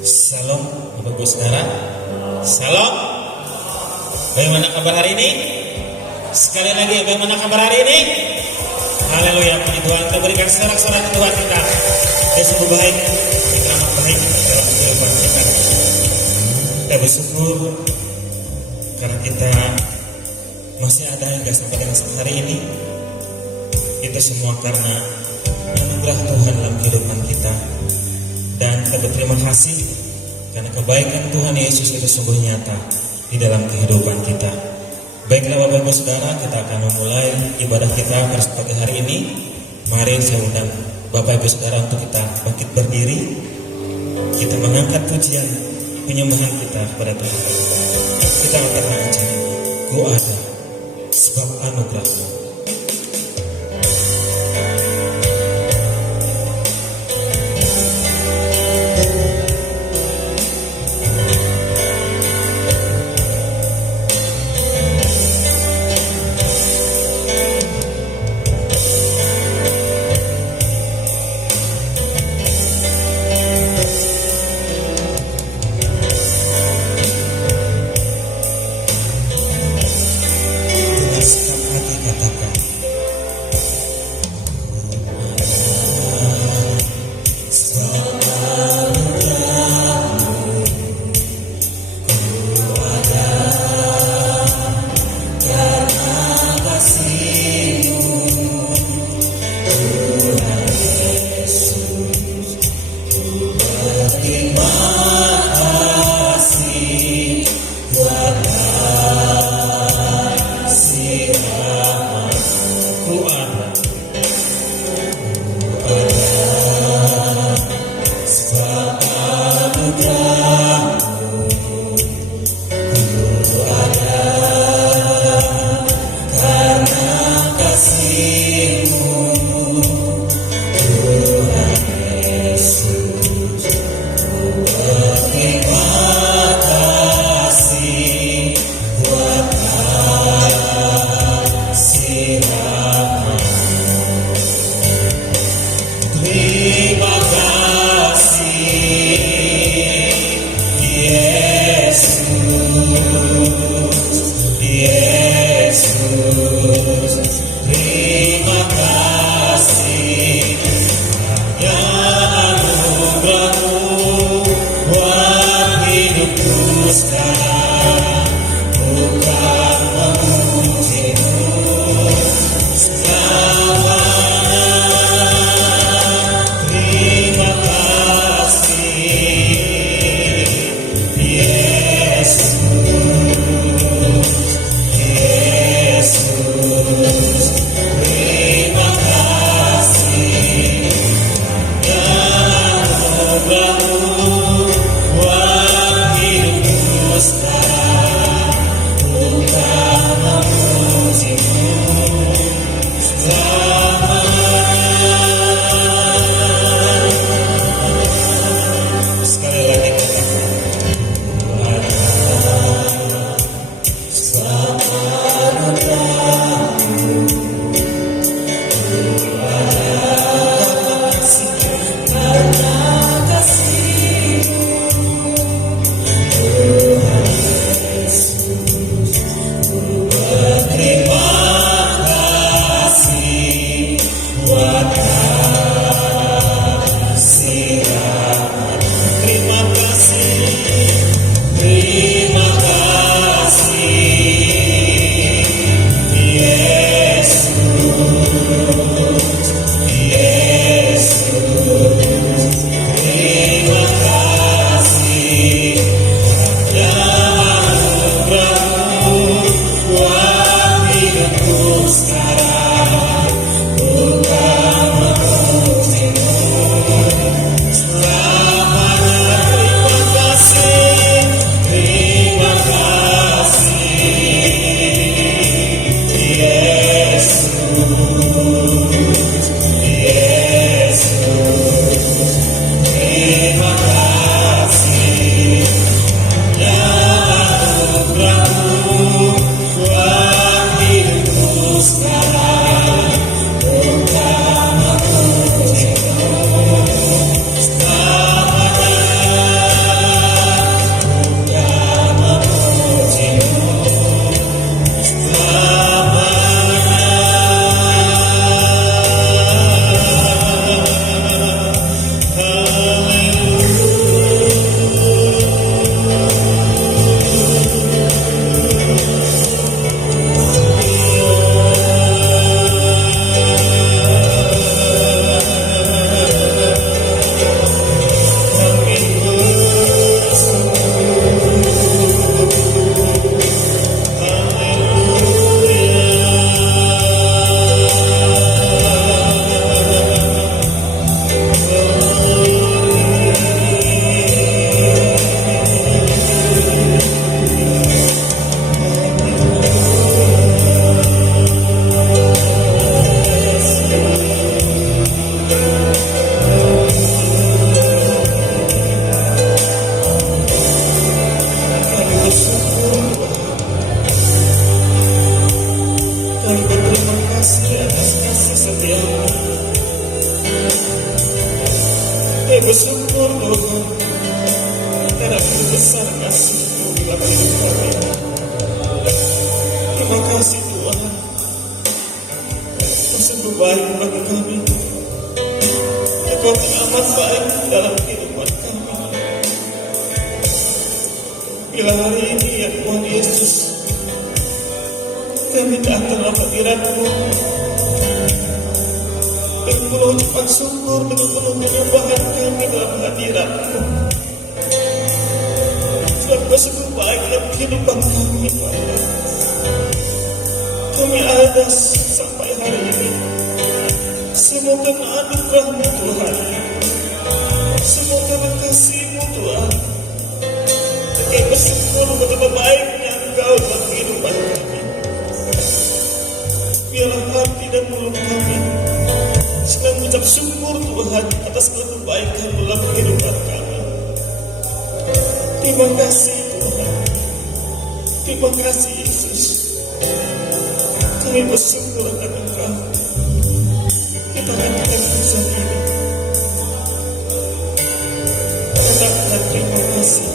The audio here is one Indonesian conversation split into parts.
Salam Bapak Ibu Saudara. Salam. Bagaimana kabar hari ini? Sekali lagi, bagaimana kabar hari ini? Haleluya, puji Tuhan. Kita berikan sorak-sorai Tuhan kita. Dia sungguh baik, dia teramat baik dalam kehidupan kita. Kita bersyukur karena kita masih ada hingga sampai dengan hari ini. Itu semua karena anugerah Tuhan dalam kehidupan kita. Dan kita berterima kasih karena kebaikan Tuhan Yesus itu sungguh nyata di dalam kehidupan kita. Baiklah Bapak Ibu Saudara, kita akan memulai ibadah kita pada hari ini. Mari saya undang Bapak Ibu Saudara untuk kita bangkit berdiri. Kita mengangkat pujian penyembahan kita kepada Tuhan. Kita akan menyanyi, Ku ada sebab anugerah-Mu. Kami bersyukur Tuhan karena begitu besar kasih-Mu di dalam hidup kami. Terima kasih Tuhan, Kau sungguh baik bagi kami. Kau amat baik dalam kehidupan kami. Bila hari ini ya Tuhan Yesus, kami datang dalam hadirat-Mu dengan penuh ucapan syukur, dengan penuh penyembahan kami dalam hadirat-Mu. Sebab Kau sungguh baik dalam kehidupan kami Tuhan. Kami ada sampai hari ini semua karena anugerah-Mu Tuhan, semua karena kasih-Mu Tuhan. Kami bersyukur betapa baiknya Engkau dalam kehidupan kami. Biarlah hati dan mulut kami sedang mengucap syukur Tuhan atas kebaikan dalam kehidupan kami. Terima kasih Tuhan, terima kasih Yesus. Kami bersyukur akan Engkau. Kita katakan pujian ini, katakan terima kasih.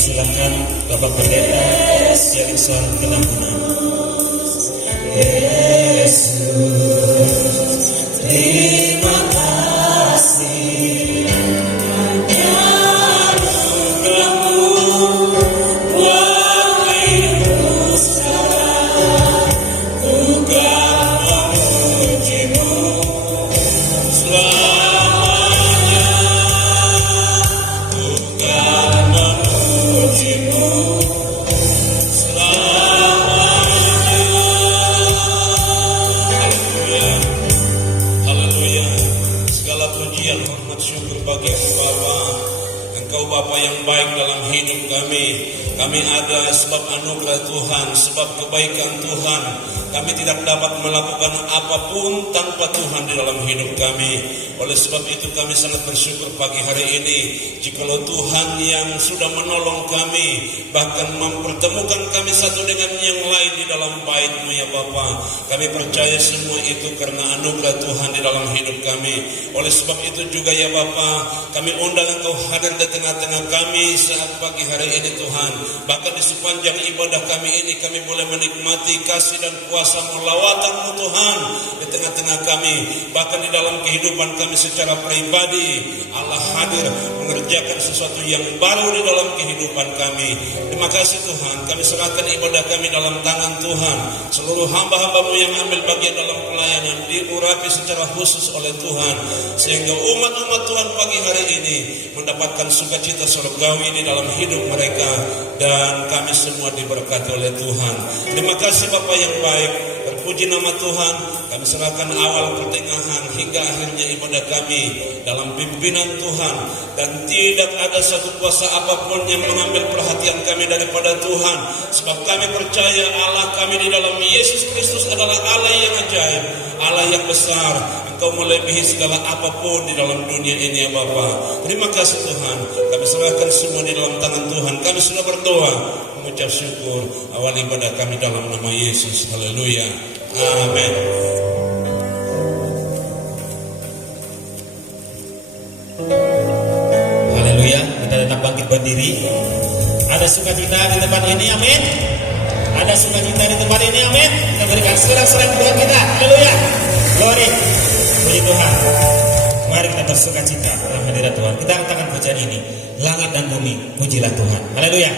Silakan Bapak Pendeta yang suara kenang-kenang. Yesus, terima kasih hanya anugerah-Mu buat hidupku sekarang. Ku kan memuji-Mu selamanya. Ku kan memuji-Mu selamanya. Haleluya, haleluya. Segala pujian, hormat, syukur bagi Bapa. Engkau Bapa yang baik dalam hidup kami. Kami ada sebab anugerah Tuhan, sebab kebaikan Tuhan. Kami tidak dapat melakukan apapun tanpa Tuhan di dalam hidup kami. Oleh sebab itu kami sangat bersyukur pagi hari ini. Jikalau Tuhan yang sudah menolong kami, bahkan mempertemukan kami satu dengan yang lain di dalam bait-Mu ya Bapa. Kami percaya semua itu karena anugerah Tuhan di dalam hidup kami. Oleh sebab itu juga ya Bapa, kami undang Engkau hadir di tengah-tengah kami saat pagi hari ini Tuhan. Bahkan di sepanjang ibadah kami ini kami boleh menikmati kasih dan kuasa-Mu, lawatan-Mu Tuhan di tengah-tengah kami. Bahkan di dalam kehidupan kami secara pribadi, Allah hadir mengerjakan sesuatu yang baru di dalam kehidupan kami. Terima kasih Tuhan. Kami serahkan ibadah kami dalam tangan Tuhan. Seluruh hamba-hamba-Mu yang ambil bagian dalam pelayanan diurapi secara khusus oleh Tuhan, sehingga umat-umat Tuhan pagi hari ini mendapatkan sukacita surgawi di dalam hidup mereka, dan kami semua diberkati oleh Tuhan. Terima kasih Bapa yang baik. Terpuji nama Tuhan. Kami serahkan awal, pertengahan hingga akhirnya ibadah kami dalam pimpinan Tuhan, dan tidak ada satu kuasa apapun yang mengambil perhatian kami daripada Tuhan, sebab kami percaya Allah kami di dalam Yesus Kristus adalah Allah yang ajaib, Allah yang besar. Engkau melebihi segala apapun di dalam dunia ini ya Bapa. Terima kasih Tuhan. Kami serahkan semua di dalam tangan Tuhan. Kami sudah berdoa, mengucap syukur. Awal ibadah kami dalam nama Yesus. Haleluya. Amin. berdiri. Ada sukacita di tempat ini, amin. Ada sukacita di tempat ini, amin. Kita berikan sorak-sorai Tuhan kita, haleluya. Glory, puji Tuhan. Mari kita bersukacita dalam hadirat Tuhan. Kita katakan pujian ini, langit dan bumi, pujilah Tuhan, haleluya.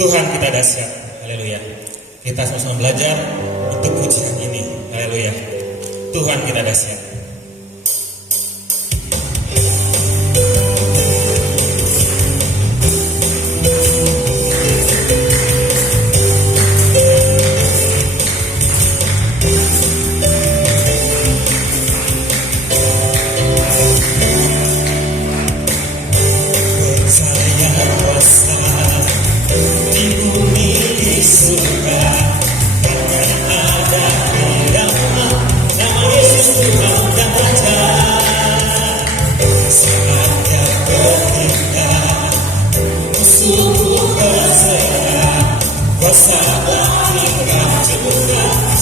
Tuhan kita dahsyat, haleluya. Kita sama-sama belajar untuk pujian ini, haleluya. Tuhan kita dahsyat.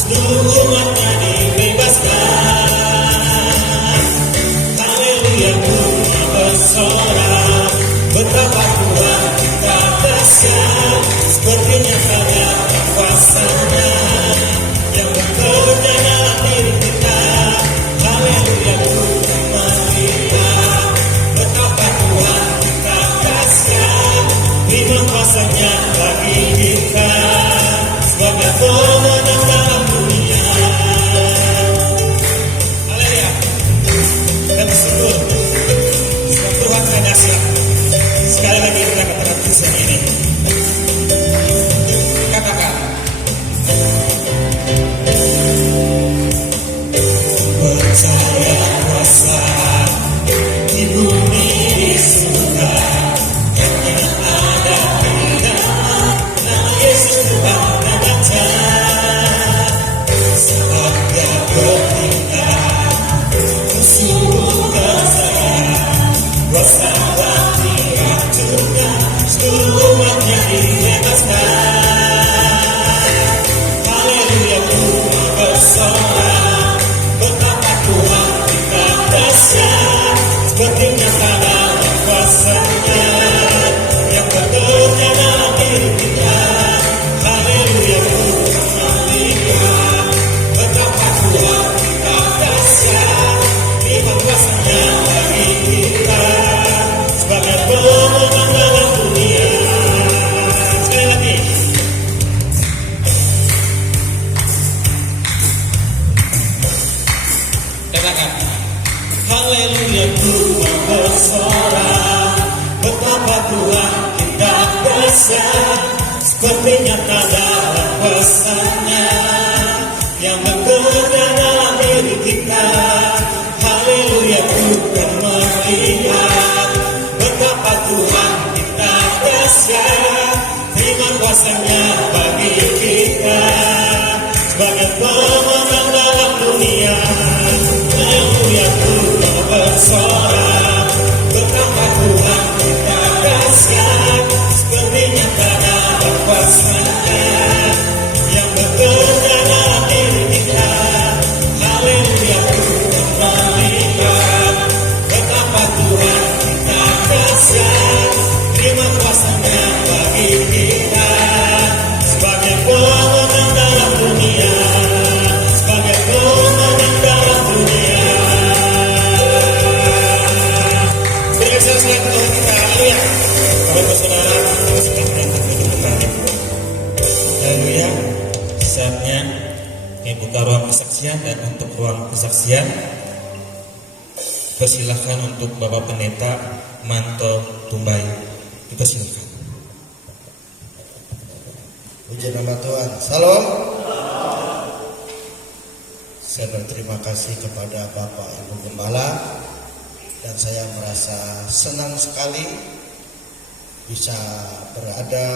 Seluruh umatnya dibebaskan. Haleluya, ku mau bersorak betapa Tuhan kita dahsyat, sepertinya tak dalam pesannya yang bekerja dalam diri kita. Haleluya, ku kan melihat betapa Tuhan kita dahsyat, terima kuasanya bagi kita sebagai pemenang dalam dunia. Haleluya, ku mau bersorak betapa Tuhan kita dahsyat, sepertinya tak dapat kuasanya yang bekerja dalam diri kita. Haleluya, ku melihat betapa Tuhan kita dahsyat, terima kuasanya bagi kita sebagai pemenang dalam dunia, sebagai pemenang dalam dunia. Berikan salam Tuhan kita. Haleluya. Bapak saudara, silakan duduk kembali. Haleluya. Saatnya kita buka ruang kesaksian, dan untuk ruang kesaksian persilakan untuk Bapak Pendeta Manto Tumbai. Dipersilakan. Puji nama Tuhan. Salam. Saya berterima kasih kepada Bapak Ibu Gembala, dan saya merasa senang sekali bisa berada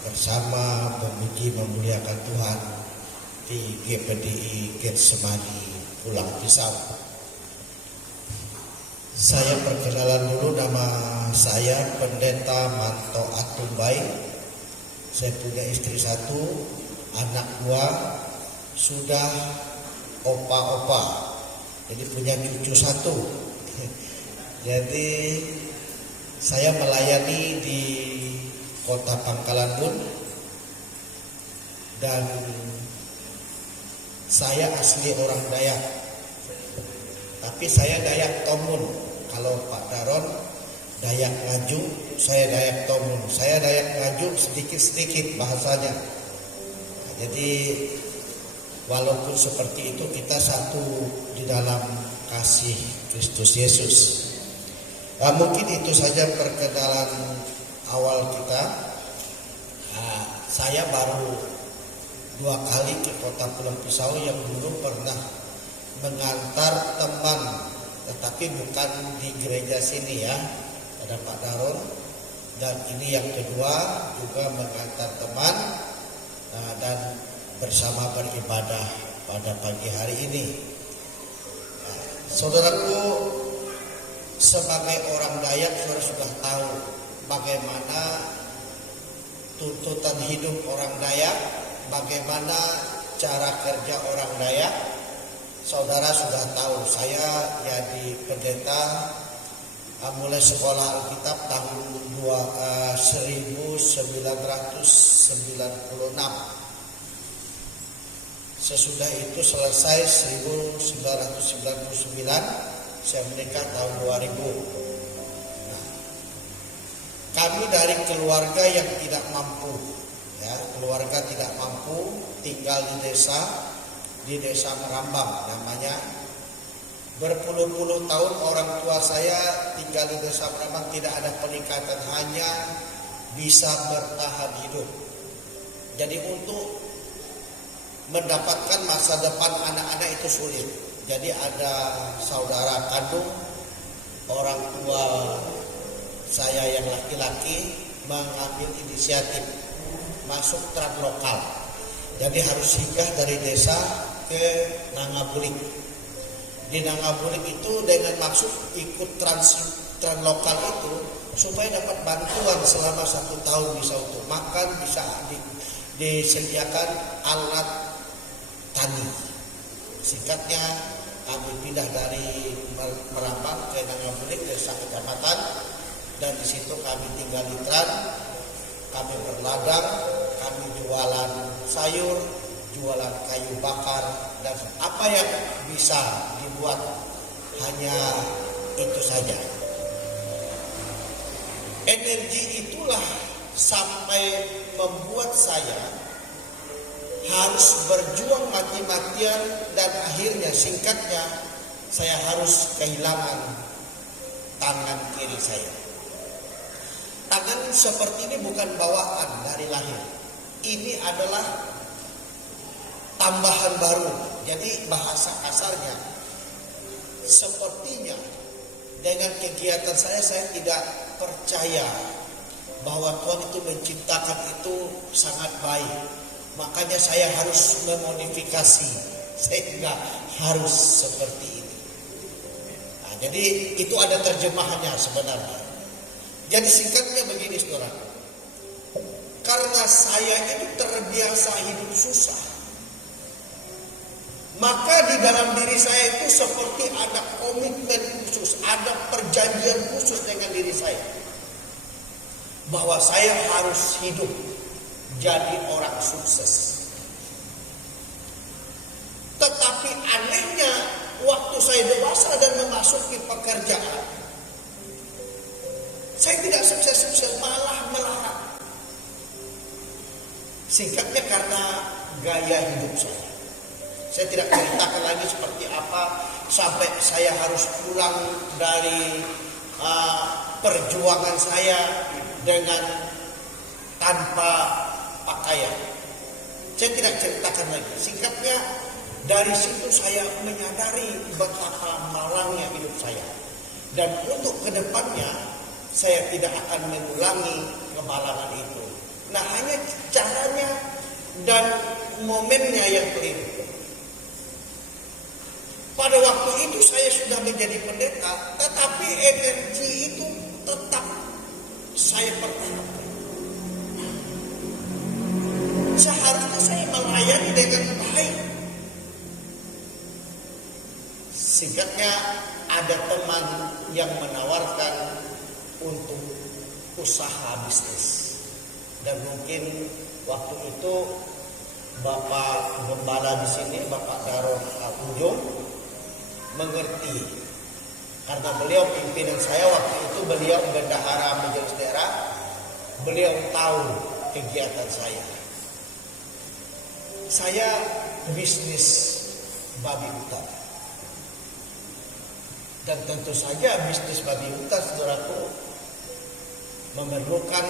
bersama memuji memuliakan Tuhan di GPDI Getsemani Pulang Pisau. Saya perkenalan dulu, nama saya Pendeta Manto Atumbai. Saya punya istri satu, anak dua, sudah opa-opa, jadi punya cucu satu. Jadi saya melayani di Kota Pangkalan Bun, dan saya asli orang Dayak, tapi saya Dayak Tomun. Kalau Pak Daron Dayak Ngaju, saya Dayak Tomun. Saya Dayak Ngaju sedikit-sedikit bahasanya. Nah, jadi walaupun seperti itu, kita satu di dalam kasih Kristus Yesus. Nah, mungkin itu saja perkenalan awal kita. Nah, saya baru 2 kali ke Kota Pulang Pisau, yang dulu pernah mengantar teman, tetapi bukan di gereja sini ya, ada Pak Daron. Dan ini yang kedua, juga mengantar teman dan bersama beribadah pada pagi hari ini. Nah, saudaraku, sebagai orang Dayak, saudara sudah tahu bagaimana tuntutan hidup orang Dayak, bagaimana cara kerja orang Dayak. Saudara sudah tahu, saya jadi pendeta mulai sekolah Alkitab tahun 1996. Sesudah itu selesai 1999, saya menikah tahun 2000. Nah, kami dari keluarga yang tidak mampu, ya, keluarga tidak mampu, tinggal di desa Merambang namanya. Berpuluh-puluh tahun orang tua saya tinggal di desa Merambang, tidak ada peningkatan, hanya bisa bertahan hidup. Jadi untuk mendapatkan masa depan anak-anak itu sulit. Jadi ada saudara kandung orang tua saya yang laki-laki mengambil inisiatif masuk translokal. Jadi harus singgah dari desa ke Nangabulik. Di Nangabulik itu dengan maksud ikut translokal itu supaya dapat bantuan selama 1 tahun, bisa untuk makan, bisa disediakan alat tani. Singkatnya, kami pindah dari Merambang ke Nangabulik, desa kecamatan, dan di situ kami tinggal di kami berladang, kami jualan sayur, jualan kayu bakar, dan apa yang bisa dibuat, hanya itu saja. Energi itulah sampai membuat saya harus berjuang mati-matian, dan akhirnya singkatnya saya harus kehilangan tangan kiri saya. Tangan seperti ini bukan bawaan dari lahir. Ini adalah tambahan baru. Jadi bahasa kasarnya, sepertinya dengan kegiatan saya tidak percaya bahwa Tuhan itu menciptakan itu sangat baik. Makanya saya harus memodifikasi sehingga harus seperti ini. Nah, jadi itu ada terjemahannya sebenarnya. Jadi singkatnya begini saudara. Karena saya itu terbiasa hidup susah, maka di dalam diri saya itu seperti ada komitmen khusus, ada perjanjian khusus dengan diri saya, bahwa saya harus hidup jadi orang sukses. Tetapi anehnya, waktu saya dewasa dan memasuki pekerjaan, saya tidak sukses-sukses, malah melarat. Singkatnya karena gaya hidup saya. Saya tidak ceritakan lagi seperti apa sampai saya harus pulang dari perjuangan saya dengan tanpa pakaian. Saya tidak ceritakan lagi. Singkatnya, dari situ saya menyadari betapa malangnya hidup saya. Dan untuk kedepannya, saya tidak akan mengulangi kemalangan itu. Nah, hanya caranya dan momennya yang keliru. Pada waktu itu saya sudah menjadi pendeta, tetapi energi itu tetap saya pertahankan. Seharusnya saya melayani dengan baik. Singkatnya, ada teman yang menawarkan untuk usaha bisnis. Dan mungkin waktu itu Bapak Gembala di sini, Bapak Daroh Ujung, mengerti. Karena beliau pimpinan saya waktu itu, beliau bendahara majelis daerah, beliau tahu kegiatan saya. Saya bisnis babi hutan. Dan tentu saja bisnis babi hutan, saudaraku, memerlukan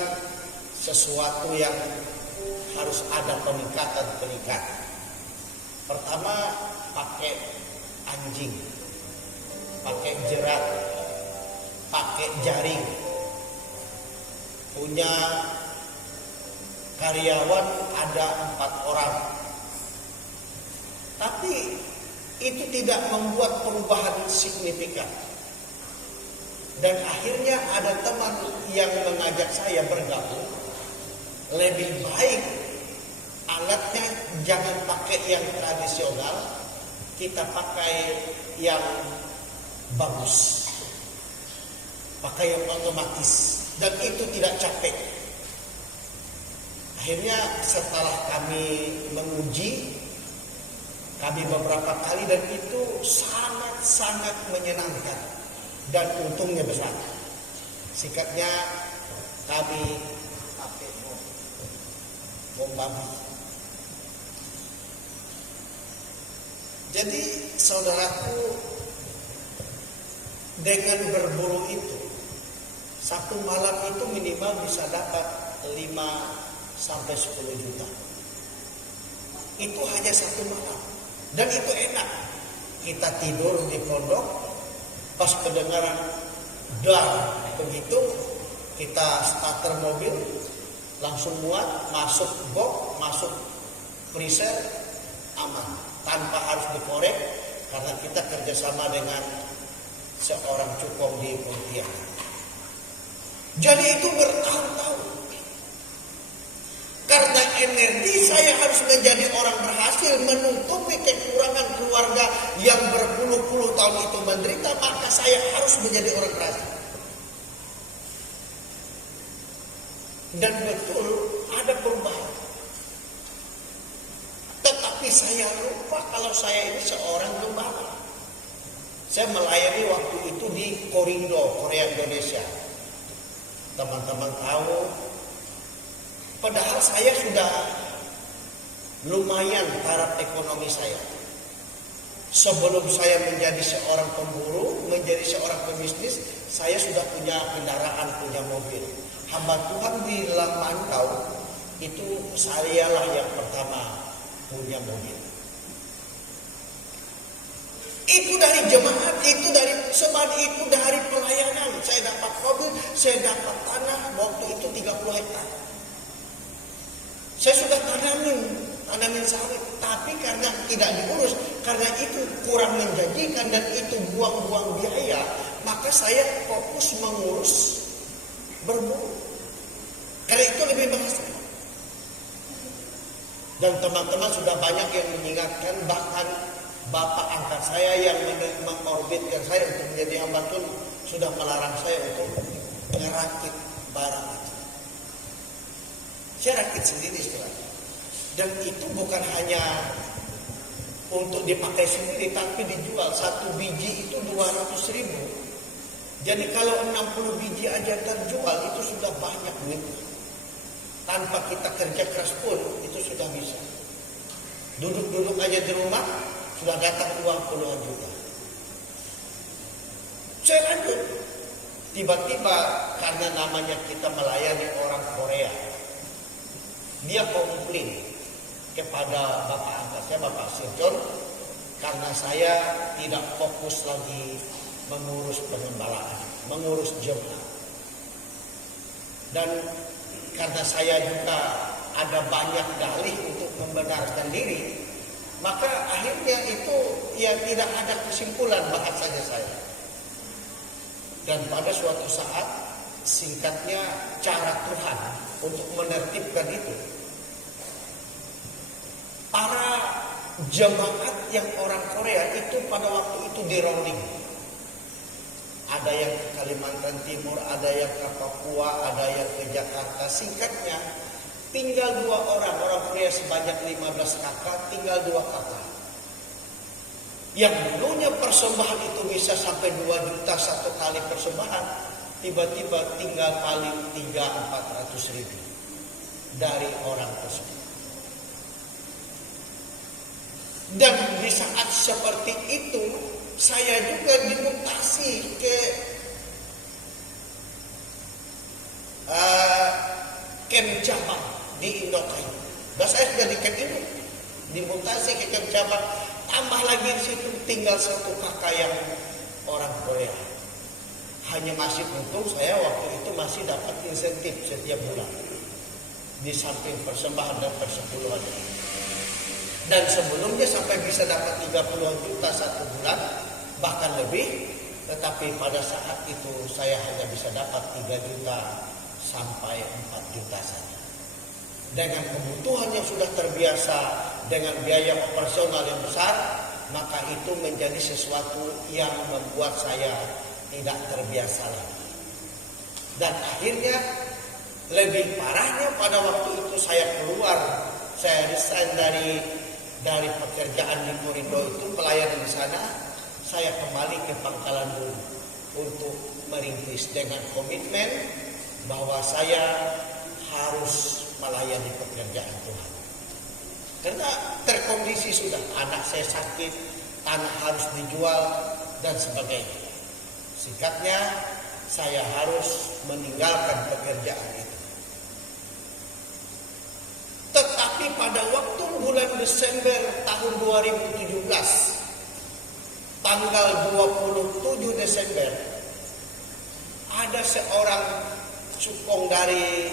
sesuatu yang harus ada peningkatan. Pertama, pakai anjing, pakai jerat, pakai jaring. Punya karyawan ada 4 orang. Tapi itu tidak membuat perubahan signifikan. Dan akhirnya ada teman yang mengajak saya bergabung. Lebih baik alatnya jangan pakai yang tradisional, kita pakai yang bagus, pakai yang otomatis, dan itu tidak capek. Akhirnya setelah kami menguji, kami beberapa kali, dan itu sangat-sangat menyenangkan dan untungnya besar. Singkatnya, kami pakai bom babi. Jadi saudaraku, dengan berburu itu, satu malam itu minimal bisa dapat 5-10 juta. Itu hanya satu malam. Dan itu enak. Kita tidur di pondok, pas kedengaran dar begitu, kita starter mobil, langsung muat, masuk box, masuk freezer, aman, tanpa harus dikorek, karena kita kerjasama dengan seorang cukong di Pontianak. Jadi itu bertahun-tahun. Karena energi saya harus menjadi orang berhasil, menutupi kekurangan keluarga yang berpuluh-puluh tahun itu menderita, maka saya harus menjadi orang berhasil. Dan betul ada perubahan. Tetapi saya lupa kalau saya ini seorang gembala. Saya melayani waktu itu di Korindo, Korea Indonesia. Teman-teman tahu, padahal saya sudah lumayan taraf ekonomi saya. Sebelum saya menjadi seorang pemburu, menjadi seorang pebisnis, saya sudah punya kendaraan, punya mobil. Hamba Tuhan di Lamantau itu sayalah yang pertama punya mobil. Itu dari jemaat, itu dari sebab itu dari pelayanan. Saya dapat mobil, saya dapat tanah waktu itu 30 hektar. Saya sudah tanamin sawit, tapi karena tidak diurus, karena itu kurang menjanjikan dan itu buang-buang biaya, maka saya fokus mengurus berburu. Karena itu lebih berhasil. Dan teman-teman sudah banyak yang mengingatkan, bahkan bapak angkat saya yang mengorbitkan saya untuk menjadi hamba Tuhan sudah melarang saya untuk merakit barang itu. Saya rakit sendiri istilahnya. Dan itu bukan hanya untuk dipakai sendiri, tapi dijual. Satu biji itu 200.000. Jadi kalau 60 biji aja terjual, itu sudah banyak duitnya. Tanpa kita kerja keras pun, itu sudah bisa. Duduk-duduk aja di rumah, sudah datang uang puluhan juta. Saya lanjut. Tiba-tiba karena namanya kita melayani orang Korea, dia komplain kepada bapak angkat saya, Bapak Sirjon, karena saya tidak fokus lagi mengurus pengembalaan, mengurus jemaat. Dan karena saya juga ada banyak dalih untuk membenarkan diri, maka akhirnya itu ya tidak ada kesimpulan bahasanya saya. Dan pada suatu saat, singkatnya cara Tuhan untuk menertibkan itu, para jemaat yang orang Korea itu pada waktu itu di rolling. Ada yang ke Kalimantan Timur, ada yang ke Papua, ada yang ke Jakarta. Singkatnya, tinggal 2 orang Korea sebanyak 15 kakak, tinggal 2 kakak. Yang dulunya persembahan itu bisa sampai 2 juta satu kali persembahan, tiba-tiba tinggal paling 300-400 ribu dari orang tersebut. Dan di saat seperti itu, saya juga dimutasi ke Kem Cabang di Indokayu. Dan saya sudah di Kem itu, dimutasi ke Kem Cabang. Tambah lagi di situ tinggal 1 kakak yang orang Korea. Hanya masih untung saya waktu itu masih dapat insentif setiap bulan, di samping persembahan dan persepuluhan. Dan sebelumnya sampai bisa dapat 30 juta satu bulan, bahkan lebih. Tetapi pada saat itu saya hanya bisa dapat 3 juta sampai 4 juta saja. Dengan kebutuhan yang sudah terbiasa, dengan biaya operasional yang besar, maka itu menjadi sesuatu yang membuat saya tidak terbiasa lagi. Dan akhirnya lebih parahnya pada waktu itu saya keluar, saya resign dari pekerjaan di Korindo itu, pelayanan di sana, saya kembali ke Pangkalan dulu untuk merintis dengan komitmen bahwa saya harus melayani pekerjaan Tuhan. Karena terkondisi sudah, anak saya sakit, tanah harus dijual dan sebagainya. Singkatnya, saya harus meninggalkan pekerjaan itu. Tetapi pada waktu bulan Desember tahun 2017, tanggal 27 Desember, ada seorang cukong dari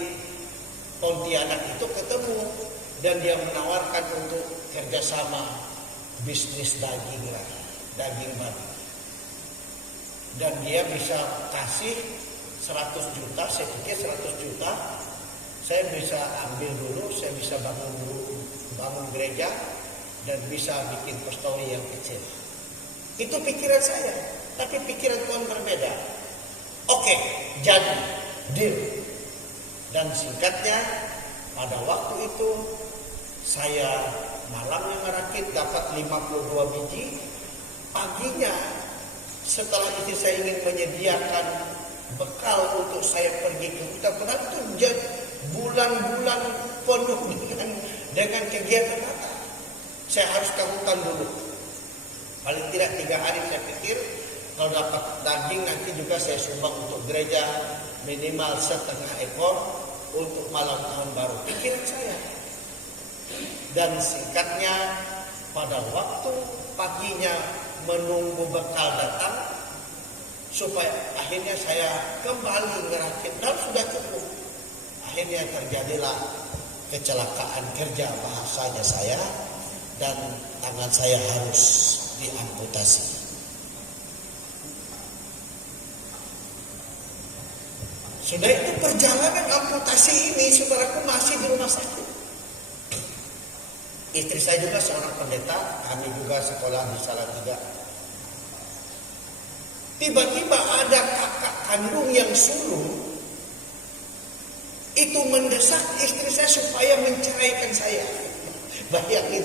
Pontianak itu ketemu dan dia menawarkan untuk kerjasama bisnis daging babi. Dan dia bisa kasih 100 juta, saya pikir 100 juta, saya bisa ambil dulu, saya bisa bangun gereja dan bisa bikin pastori yang kecil. Itu pikiran saya, tapi pikiran Tuhan berbeda. Oke, jadi deal. Dan singkatnya, pada waktu itu saya malamnya merakit dapat 52 biji. Paginya setelah itu saya ingin menyediakan bekal untuk saya pergi ke hutan. Karena itu bulan-bulan penuh dengan kegiatan apa. Saya harus ke hutan dulu. Paling tidak 3 hari saya pikir kalau dapat daging nanti juga saya sumbang untuk gereja minimal 1/2 ekor untuk malam tahun baru. Pikiran saya. Dan singkatnya pada waktu paginya menunggu bekal datang supaya akhirnya saya kembali ngerakit dan sudah cukup. Akhirnya terjadilah kecelakaan kerja bahasanya saya dan tangan saya harus diamputasi. Sudah itu perjalanan amputasi ini saudaraku masih di rumah sakit. Istri saya juga seorang pendeta, kami juga sekolah di Salatiga. Tiba-tiba ada kakak kandung yang sulung itu mendesak istri saya supaya menceraikan saya. Bayangin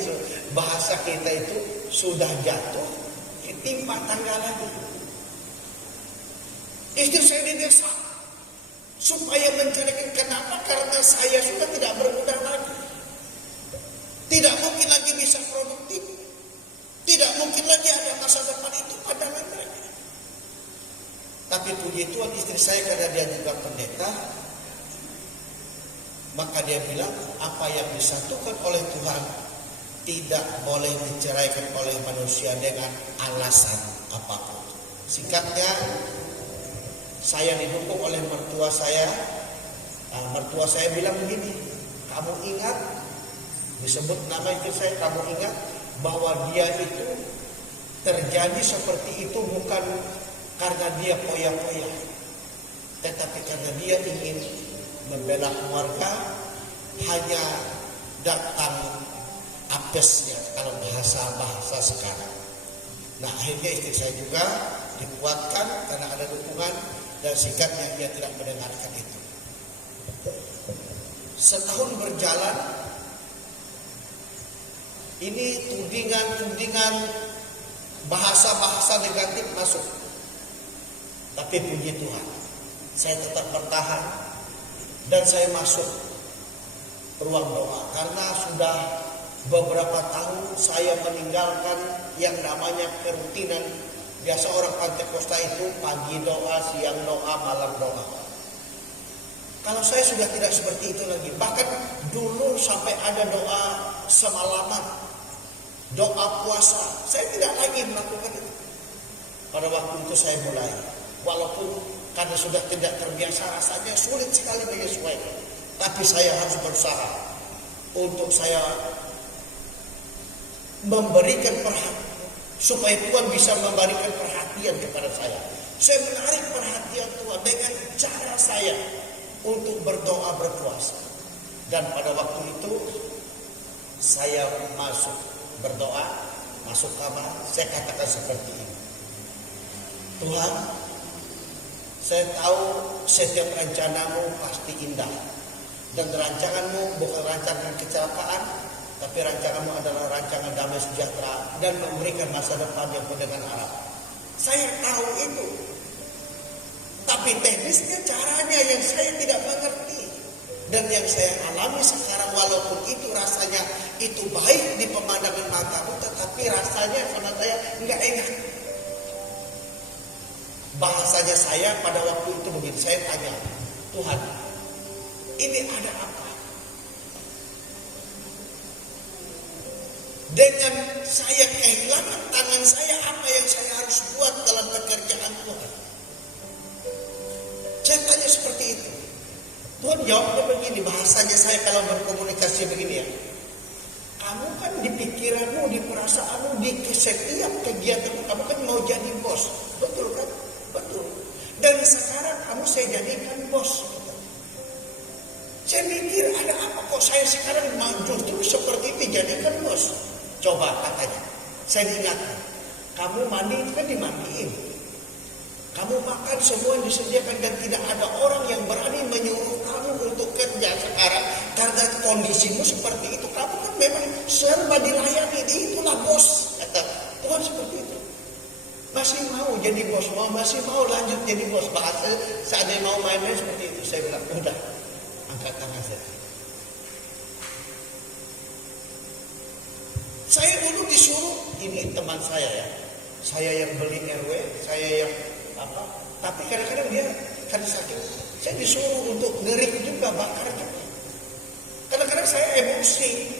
bahasa kita itu sudah jatuh, timpa tangga lagi. Istri saya didesak supaya menceraikan. Kenapa? Karena saya sudah tidak bermuda lagi. Tidak mungkin lagi bisa produktif. Tidak mungkin lagi ada masa depan, itu pandangan mereka. Tapi puji Tuhan istri saya karena dia juga pendeta, maka dia bilang apa yang disatukan oleh Tuhan tidak boleh diceraikan oleh manusia dengan alasan apapun. Singkatnya, saya didukung oleh mertua saya. Mertua saya bilang begini, kamu ingat, disebut nama istri saya, kamu ingat bahwa dia itu terjadi seperti itu bukan karena dia poya-poya, tetapi karena dia ingin membela keluarga, hanya datang apesnya kalau bahasa sekarang. Nah akhirnya istri saya juga dikuatkan karena ada dukungan dan singkatnya dia tidak mendengarkan itu. Setahun berjalan, ini tudingan-tudingan bahasa-bahasa negatif masuk. Tapi puji Tuhan, saya tetap bertahan dan saya masuk ruang doa karena sudah beberapa tahun saya meninggalkan yang namanya kerutinan. Biasa orang Pantekosta itu pagi doa, siang doa, malam doa. Kalau saya sudah tidak seperti itu lagi. Bahkan dulu sampai ada doa semalaman, doa puasa. Saya tidak lagi melakukan itu. Pada waktu itu saya mulai. Walaupun karena sudah tidak terbiasa rasanya sulit sekali menyesuaikan. Tapi saya harus berusaha untuk saya memberikan perhatian. Supaya Tuhan bisa memberikan perhatian kepada saya. Saya menarik perhatian Tuhan dengan cara saya untuk berdoa berpuasa. Dan pada waktu itu saya masuk berdoa, masuk kamar, saya katakan seperti ini. Tuhan, saya tahu setiap rencanamu pasti indah. Dan rancanganmu bukan rancangan kecelakaan, tapi rancanganmu adalah rancangan damai sejahtera dan memberikan masa depan yang penuh dengan harap. Saya tahu itu. Tapi teknisnya caranya yang saya tidak mengerti. Dan yang saya alami sekarang walaupun itu rasanya itu baik di pemandangan matamu, tetapi rasanya sama saya enggak enak. Bahasanya saya pada waktu itu begini, saya tanya, Tuhan, ini ada apa? Dengan saya kehilangan tangan saya, apa yang saya harus buat dalam pekerjaan Tuhan? Saya tanya seperti itu. Tuhan jawabnya begini, bahasanya saya kalau berkomunikasi begini ya. Kamu kan di pikiranmu, di perasaanmu, di setiap kegiatan kamu kan mau jadi bos. Betul kan? Betul. Dan sekarang kamu saya jadikan bos. Saya mikir ada apa kok saya sekarang mau justru seperti itu jadikan bos. Coba katanya, saya ingatkan, kamu mandi itu kan dimandiin. Kamu makan semua yang disediakan dan tidak ada orang yang berani menyuruh kamu untuk kerja sekarang karena kondisimu seperti itu. Kamu kan memang serba dilayani, itulah bos. Kata Tuhan seperti itu. Masih mau jadi bos, masih mau lanjut jadi bos. Bahasa seandainya mau main-main seperti itu, saya bilang udah, angkat tangan saja. Saya dulu disuruh, ini teman saya ya, saya yang beli RW, saya yang apa. Tapi kadang-kadang dia kan sakit, saya disuruh untuk ngerik juga, bakar juga. Kadang-kadang saya emosi.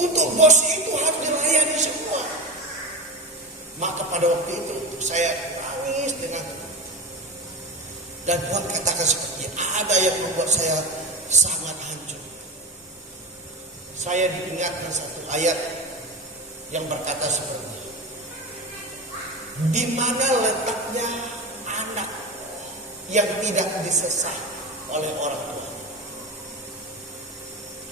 Untuk bos itu harus dilayani semua. Maka pada waktu itu saya nangis dengan tenang. Dan Tuhan katakan seperti ada yang membuat saya sangat hancur. Saya diingatkan satu ayat yang berkata seperti ini. Di mana letaknya anak yang tidak disesah oleh orang tua?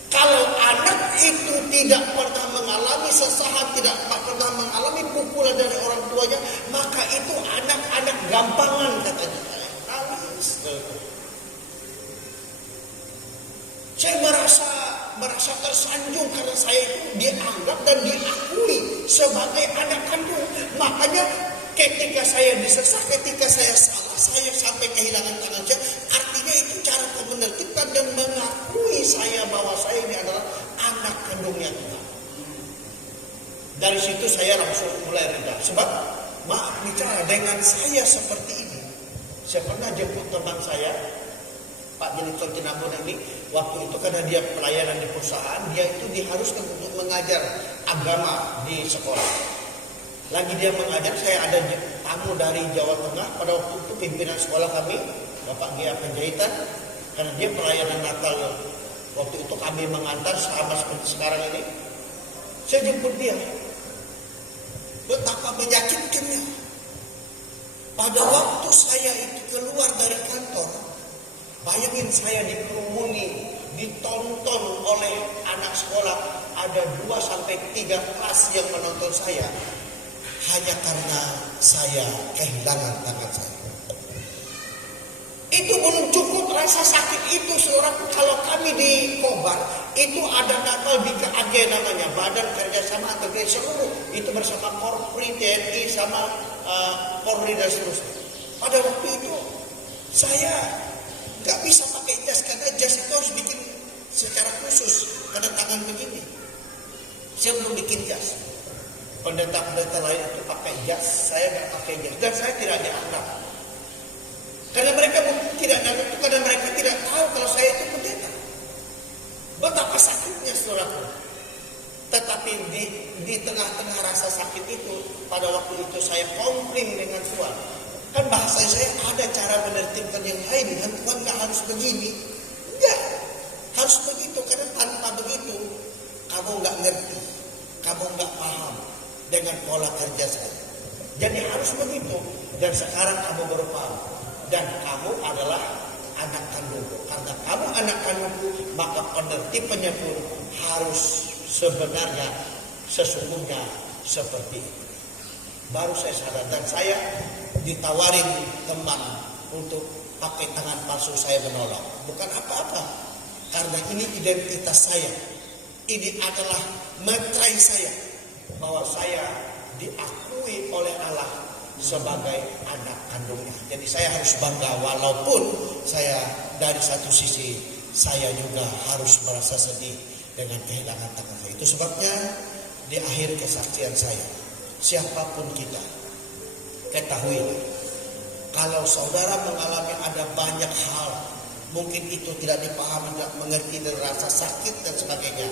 Kalau anak itu tidak pernah mengalami sesahan, tidak pernah mengalami pukulan dari orang tuanya, maka itu anak-anak gampangan katanya. Nangis. Saya merasa tersanjung karena saya itu dianggap dan diakui sebagai anak kandung. Makanya ketika saya disesah, ketika saya salah, saya sampai kehilangan tangan saya. Artinya itu cara menertibkan dan mengakui saya bahwa saya ini adalah anak kandungnya Tuhan. Dari situ saya langsung mulai reda. Sebab maaf bicara dengan saya seperti ini. Saya pernah jemput teman saya, Pak Jenison Tinambun ini. Waktu itu karena dia pelayanan di perusahaan, dia itu diharuskan untuk mengajar agama di sekolah. Lagi dia mengajar, saya ada tamu dari Jawa Tengah. Pada waktu itu pimpinan sekolah kami, Bapak Gia Penjahitan, karena dia pelayanan Natal. Waktu itu kami mengantar sama seperti sekarang ini. Saya jemput dia. Betapa menyakitkannya. Pada waktu saya itu keluar dari kantor, bayangin saya dikerumuni, ditonton oleh anak sekolah. Ada 2-3 kelas yang menonton saya. Hanya karena saya kehilangan tangan saya. Itu belum cukup rasa sakit itu, saudara. Kalau kami di Kobar, itu ada nakal di KAG namanya, Badan Kerjasama Antar Seluruh. Itu bersama Korpri, TNI, sama Polri dan seterusnya. Pada waktu itu, saya gak bisa pakai jas, karena jas itu harus bikin secara khusus, karena tangan begini. Saya belum bikin jas. Pendeta-pendeta lain itu pakai jas, saya gak pakai jas. Dan saya tidak dianggap. Karena mereka tidak dianggap itu, karena mereka tidak tahu kalau saya itu pendeta. Betapa sakitnya saudaraku. Tetapi di tengah-tengah rasa sakit itu, pada waktu itu saya komplain dengan Tuhan. Kan bahasa saya ada cara menertibkan yang lain, kan Tuhan gak harus begini. Enggak, harus begitu. Karena tanpa begitu, kamu gak ngerti, kamu gak paham dengan pola kerja saya. Jadi harus begitu. Dan sekarang kamu baru paham. Dan kamu adalah anak kandungku. Karena kamu anak kandungku, maka penertibannya pun harus sebenarnya sesungguhnya seperti itu. Baru saya sadar, dan saya ditawarin teman untuk pakai tangan palsu, saya menolak. Bukan apa-apa, karena ini identitas saya. Ini adalah metrai saya, bahwa saya diakui oleh Allah sebagai anak kandungnya. Jadi saya harus bangga, walaupun saya dari satu sisi saya juga harus merasa sedih dengan kehilangan tangan saya. Itu sebabnya di akhir kesaksian saya, siapapun kita, ketahui kalau saudara mengalami ada banyak hal, mungkin itu tidak dipahami, tidak mengerti, dan rasa sakit dan sebagainya,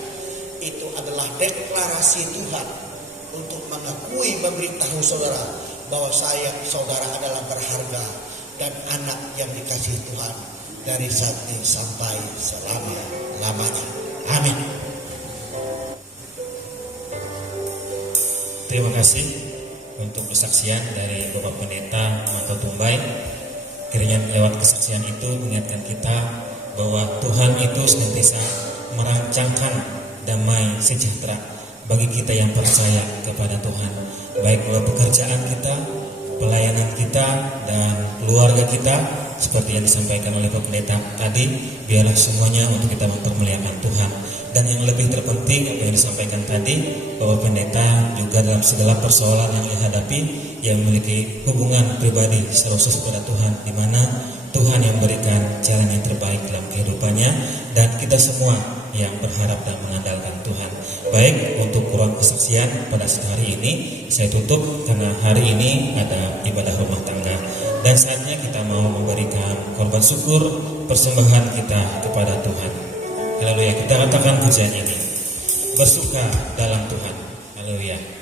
itu adalah deklarasi Tuhan untuk mengakui, memberitahu saudara bahwa saudara adalah berharga dan anak yang dikasihi Tuhan dari saat ini sampai selama-lamanya. Amin. Terima kasih untuk kesaksian dari Bapak Pendeta Manto Tumbai. Kiranya lewat kesaksian itu mengingatkan kita bahwa Tuhan itu senantiasa merancangkan damai sejahtera bagi kita yang percaya kepada Tuhan. Baik dalam pekerjaan kita, pelayanan kita, dan keluarga kita. Seperti yang disampaikan oleh Bapak Pendeta tadi, biarlah semuanya untuk kita mempermuliakan Tuhan. Dan yang lebih terpenting, apa yang disampaikan tadi, Bapak Pendeta juga dalam segala persoalan yang dihadapi, yang memiliki hubungan pribadi secara khusus kepada Tuhan, di mana Tuhan yang memberikan jalan yang terbaik dalam kehidupannya, dan kita semua yang berharap dan mengandalkan Tuhan. Baik, untuk kurang kesaksian pada hari ini saya tutup karena hari ini ada ibadah rumah tangga dan saatnya kita mau memberikan korban syukur persembahan kita kepada Tuhan. Haleluya, kita katakan pujian ini, bersuka dalam Tuhan. Haleluya.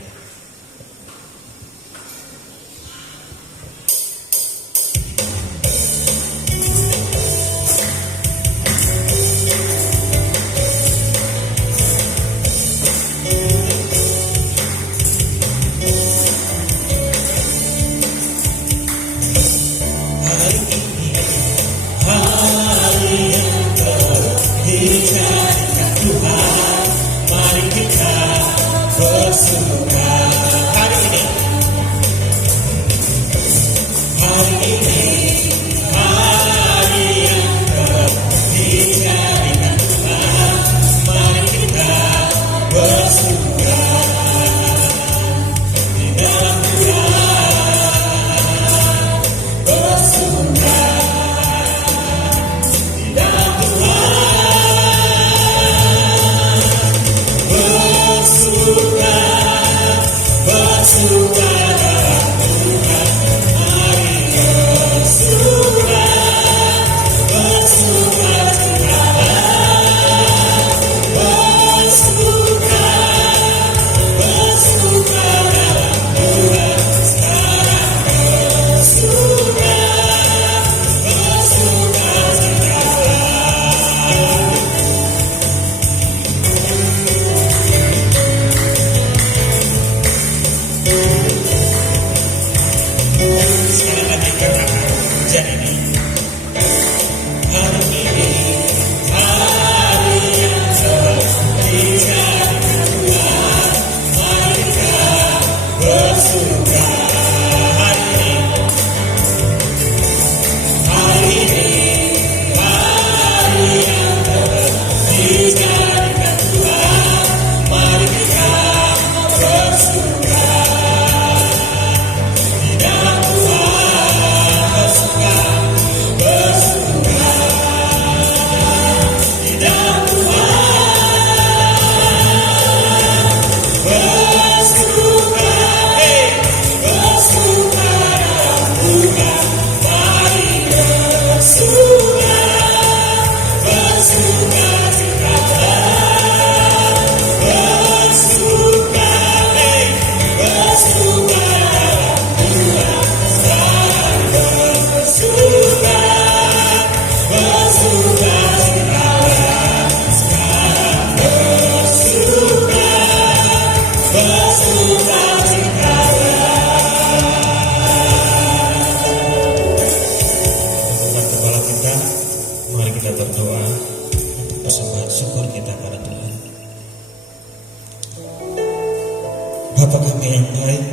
Bapa kami yang baik,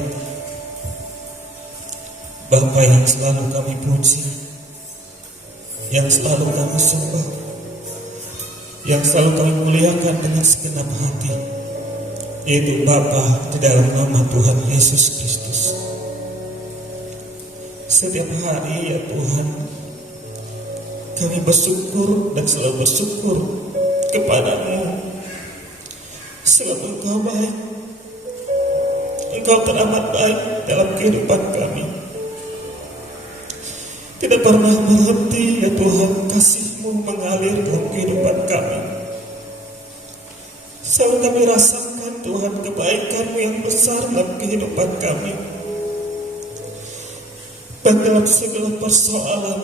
Bapa yang selalu kami puji, yang selalu kami sembah, yang selalu kami muliakan dengan segenap hati, yaitu Bapa di dalam nama Tuhan Yesus Kristus. Setiap hari ya Tuhan, kami bersyukur dan selalu bersyukur kepada-Mu, sebab Engkau baik. Engkau teramat baik dalam kehidupan kami. Tidak pernah berhenti ya Tuhan, kasih-Mu mengalir dalam kehidupan kami. Selalu kami rasakan Tuhan kebaikan-Mu yang besar dalam kehidupan kami. Dan dalam segala persoalan,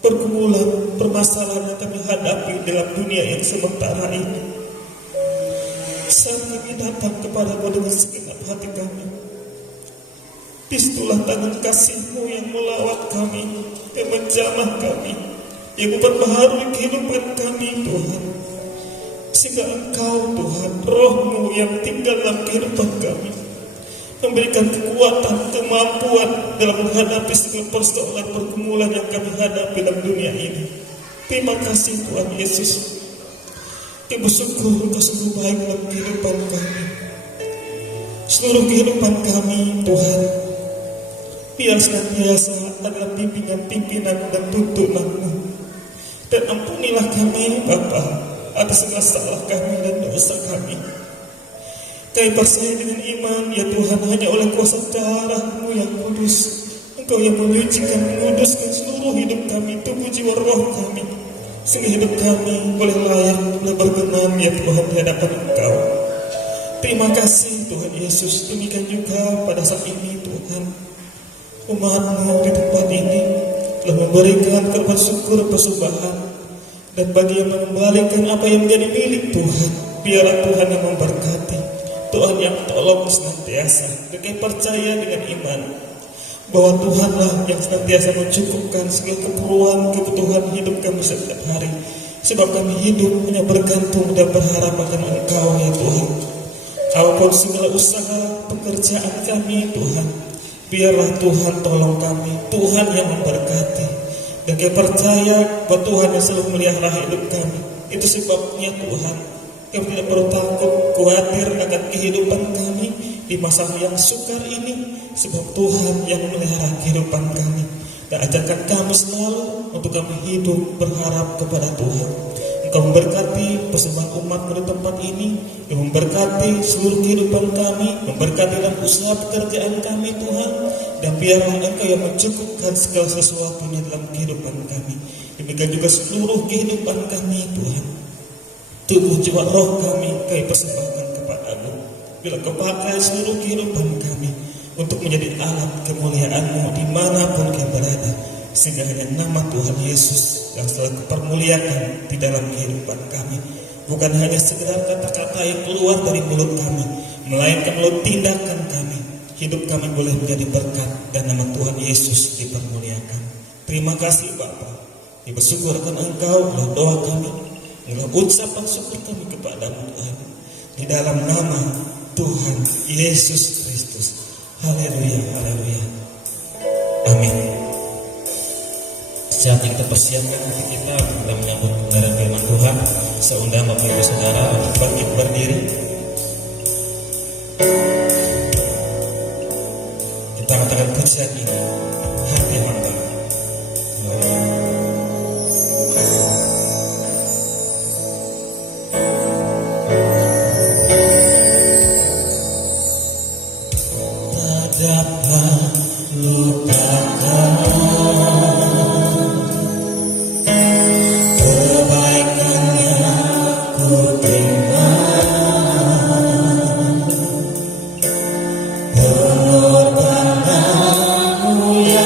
pergumulan, permasalahan yang kami hadapi dalam dunia yang sementara ini, saat kami datang kepada-Mu dengan segenap hati kami, disitulah tangan kasih-Mu yang melawat kami, yang menjamah kami, yang memperbaharui kehidupan kami Tuhan. Sehingga Engkau Tuhan, Roh-Mu yang tinggal dalam kehidupan kami, memberikan kekuatan, kemampuan dalam menghadapi segala persoalan pergumulan yang kami hadapi dalam dunia ini. Terima kasih Tuhan Yesus. Kami bersyukur Engkau sungguh baik dalam kehidupan kami. Seluruh kehidupan kami Tuhan, biar senantiasa adalah bimbingan, pimpinan dan tuntunan-Mu. Dan ampunilah kami Bapa, atas segala salah kami dan dosa kami. Kami percaya dengan iman, ya Tuhan, hanya oleh kuasa darah-Mu yang kudus, Engkau yang menyucikan, menguduskan seluruh hidup kami, tubuh, jiwa, roh kami, sehingga hidup kami boleh layak, boleh berkenan, ya Tuhan, di hadapan Engkau. Terima kasih Tuhan Yesus. Demikian juga pada saat ini Tuhan, umat-Mu di tempat ini telah memberikan korban syukur persembahan, dan bagi yang mengembalikan apa yang menjadi milik Tuhan, biarlah Tuhan yang memberkati, Tuhan yang tolong senantiasa. Kami percaya dengan iman bahwa Tuhanlah yang senantiasa mencukupkan segala kebutuhan hidup kami setiap hari, sebab kami hidup hanya bergantung dan berharap akan Engkau, ya Tuhan. Apapun segala usaha pekerjaan kami, Tuhan, biarlah Tuhan tolong kami, Tuhan yang memberkati. Dan kami percaya bahwa Tuhan yang selalu melihara hidup kami. Itu sebabnya Tuhan, kami tidak perlu takut, khawatir akan kehidupan kami di masa yang sukar ini, sebab Tuhan yang memelihara kehidupan kami. Dan ajarkan kami selalu untuk kami hidup berharap kepada Tuhan. Engkau memberkati persembahan umat di tempat ini, yang memberkati seluruh kehidupan kami, memberkati dalam usaha pekerjaan kami, Tuhan. Dan biarlah Engkau yang mencukupkan segala sesuatunya dalam kehidupan kami. Demikian juga seluruh kehidupan kami, Tuhan. Tubuh, jiwa, roh kami persembahkan kepada-Mu. Bila Kau pakai seluruh kehidupan kami untuk menjadi alat kemuliaan-Mu dimanapun kami berada, sehingga hanya nama Tuhan Yesus yang selalu dipermuliakan di dalam kehidupan kami. Bukan hanya sekedar kata-kata yang keluar dari mulut kami, melainkan melalui tindakan kami. Hidup kami boleh menjadi berkat dan nama Tuhan Yesus dipermuliakan. Terima kasih Bapa. Bersyukur akan Engkau adalah doa kami, adalah ucapan syukur kami kepada-Mu Tuhan. Di dalam nama Tuhan Yesus Kristus. Haleluya, haleluya. Amin. Saatnya kita persiapkan hati kita untuk kita menyambut kebenaran firman Tuhan. Saya undang Bapak Ibu Saudara untuk bangkit berdiri. Kita katakan pujian ini, hati hamba. Tak dapat lupakan Pengorbananmu yang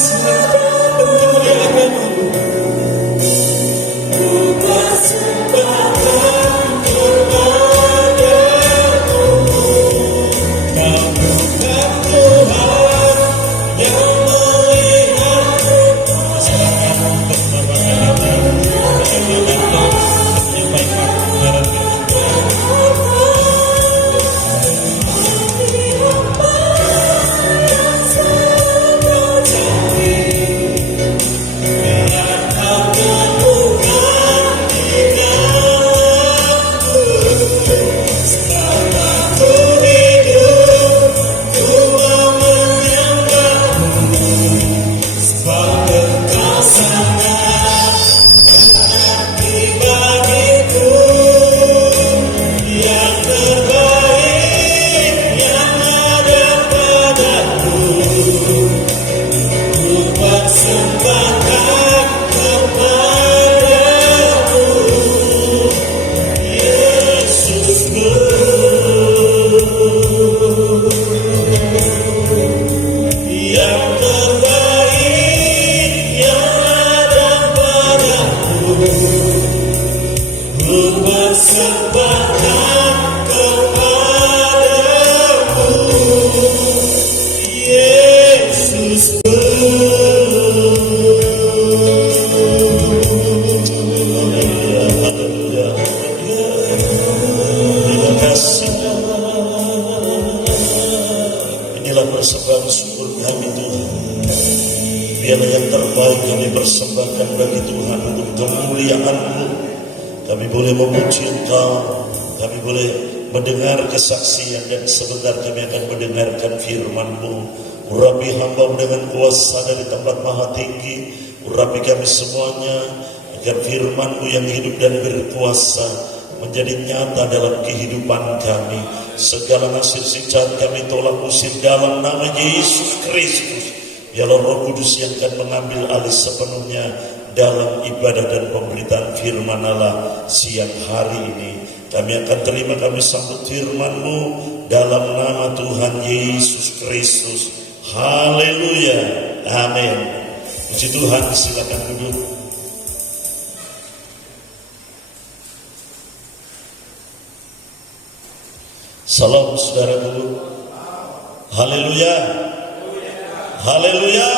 kekuasaan dan kemuliaan namamu. Inilah persembahan syukur kami Tuhan. Biarlah yang terbaik kami persembahkan bagi Tuhan untuk kemuliaan-Mu. Kami boleh memuji Engkau, kami boleh mendengar kesaksian, dan sebentar kami akan mendengarkan firman-Mu. Urapi hamba dengan kuasa dari tempat maha tinggi. Urapi kami semuanya agar firman-Mu yang hidup dan berkuasa menjadi nyata dalam kehidupan kami. Segala nasib jahat kami tolak usir dalam nama Yesus Kristus. Biarlah Roh Kudus yang akan mengambil alih sepenuhnya dalam ibadah dan pemberitaan firman Allah siang hari ini. Kami akan terima, kami sambut firman-Mu dalam nama Tuhan Yesus Kristus. Haleluya, amin. Puji Tuhan, silakan duduk. Salam saudaraku. Haleluya. Haleluya.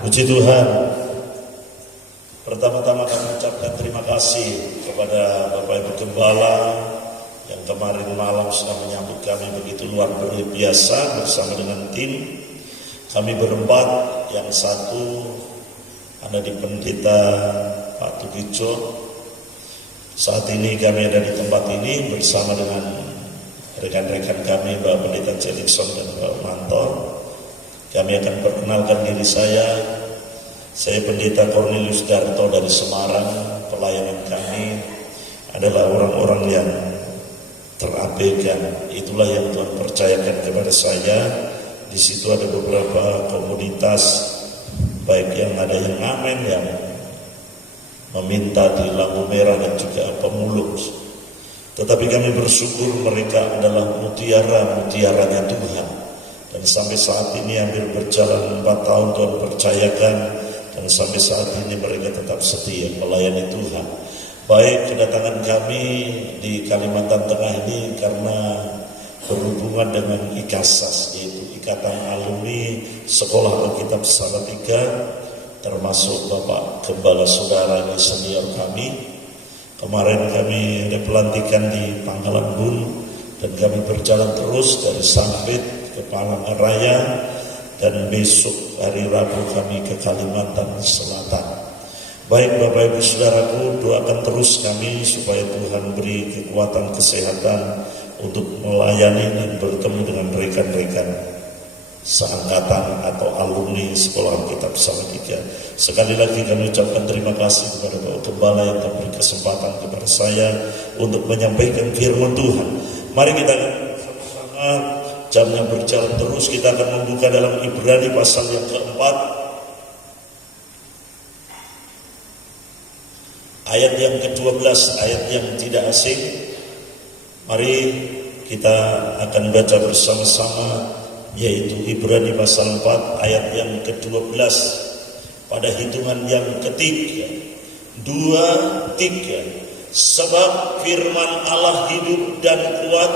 Puji Tuhan. Pertama-tama kami ucapkan terima kasih kepada Bapak Ibu Gembala yang kemarin malam sudah menyambut kami begitu luar biasa bersama dengan tim. Kami berempat, yang satu ada di Pendeta Pak Tukijo. Saat ini kami ada di tempat ini bersama dengan rekan-rekan kami, Bapak Pendeta Jackson dan Bapak Mantor. Kami akan perkenalkan diri saya. Saya Pendeta Cornelius Darto dari Semarang. Pelayanan kami adalah orang-orang yang terabaikan. Itulah yang Tuhan percayakan kepada saya. Di situ ada beberapa komunitas, baik yang ada yang ngamen, yang meminta di lampu merah, dan juga pemulung. Tetapi kami bersyukur mereka adalah mutiara-mutiaranya Tuhan. Dan sampai saat ini hampir berjalan 4 tahun Tuhan percayakan, dan sampai saat ini mereka tetap setia melayani Tuhan. Baik kedatangan kami di Kalimantan Tengah ini karena berhubungan dengan IKASAS, yaitu Ikatan Alumni Sekolah Alkitab Salatiga, termasuk Bapak Gembala Saudara ini senior kami. Kemarin kami ada pelantikan di Pangkalan Bun, dan kami berjalan terus dari Sampit ke Palangkaraya, dan besok hari Rabu kami ke Kalimantan Selatan. Baik Bapak Ibu Saudaraku, doakan terus kami supaya Tuhan beri kekuatan kesehatan untuk melayani dan bertemu dengan rekan-rekan seangkatan atau alumni Sekolah Alkitab Salatiga. Sekali lagi kami ucapkan terima kasih kepada Bapak Gembala yang telah beri kesempatan kepada saya untuk menyampaikan firman Tuhan. Mari kita sama-sama, jamnya berjalan terus, kita akan membuka dalam Ibrani pasal yang keempat, ayat yang ke-12, ayat yang tidak asing. Mari kita akan baca bersama-sama yaitu Ibrani pasal 4 ayat yang ke-12. Pada hitungan yang ketiga, 2, 3. Sebab firman Allah hidup dan kuat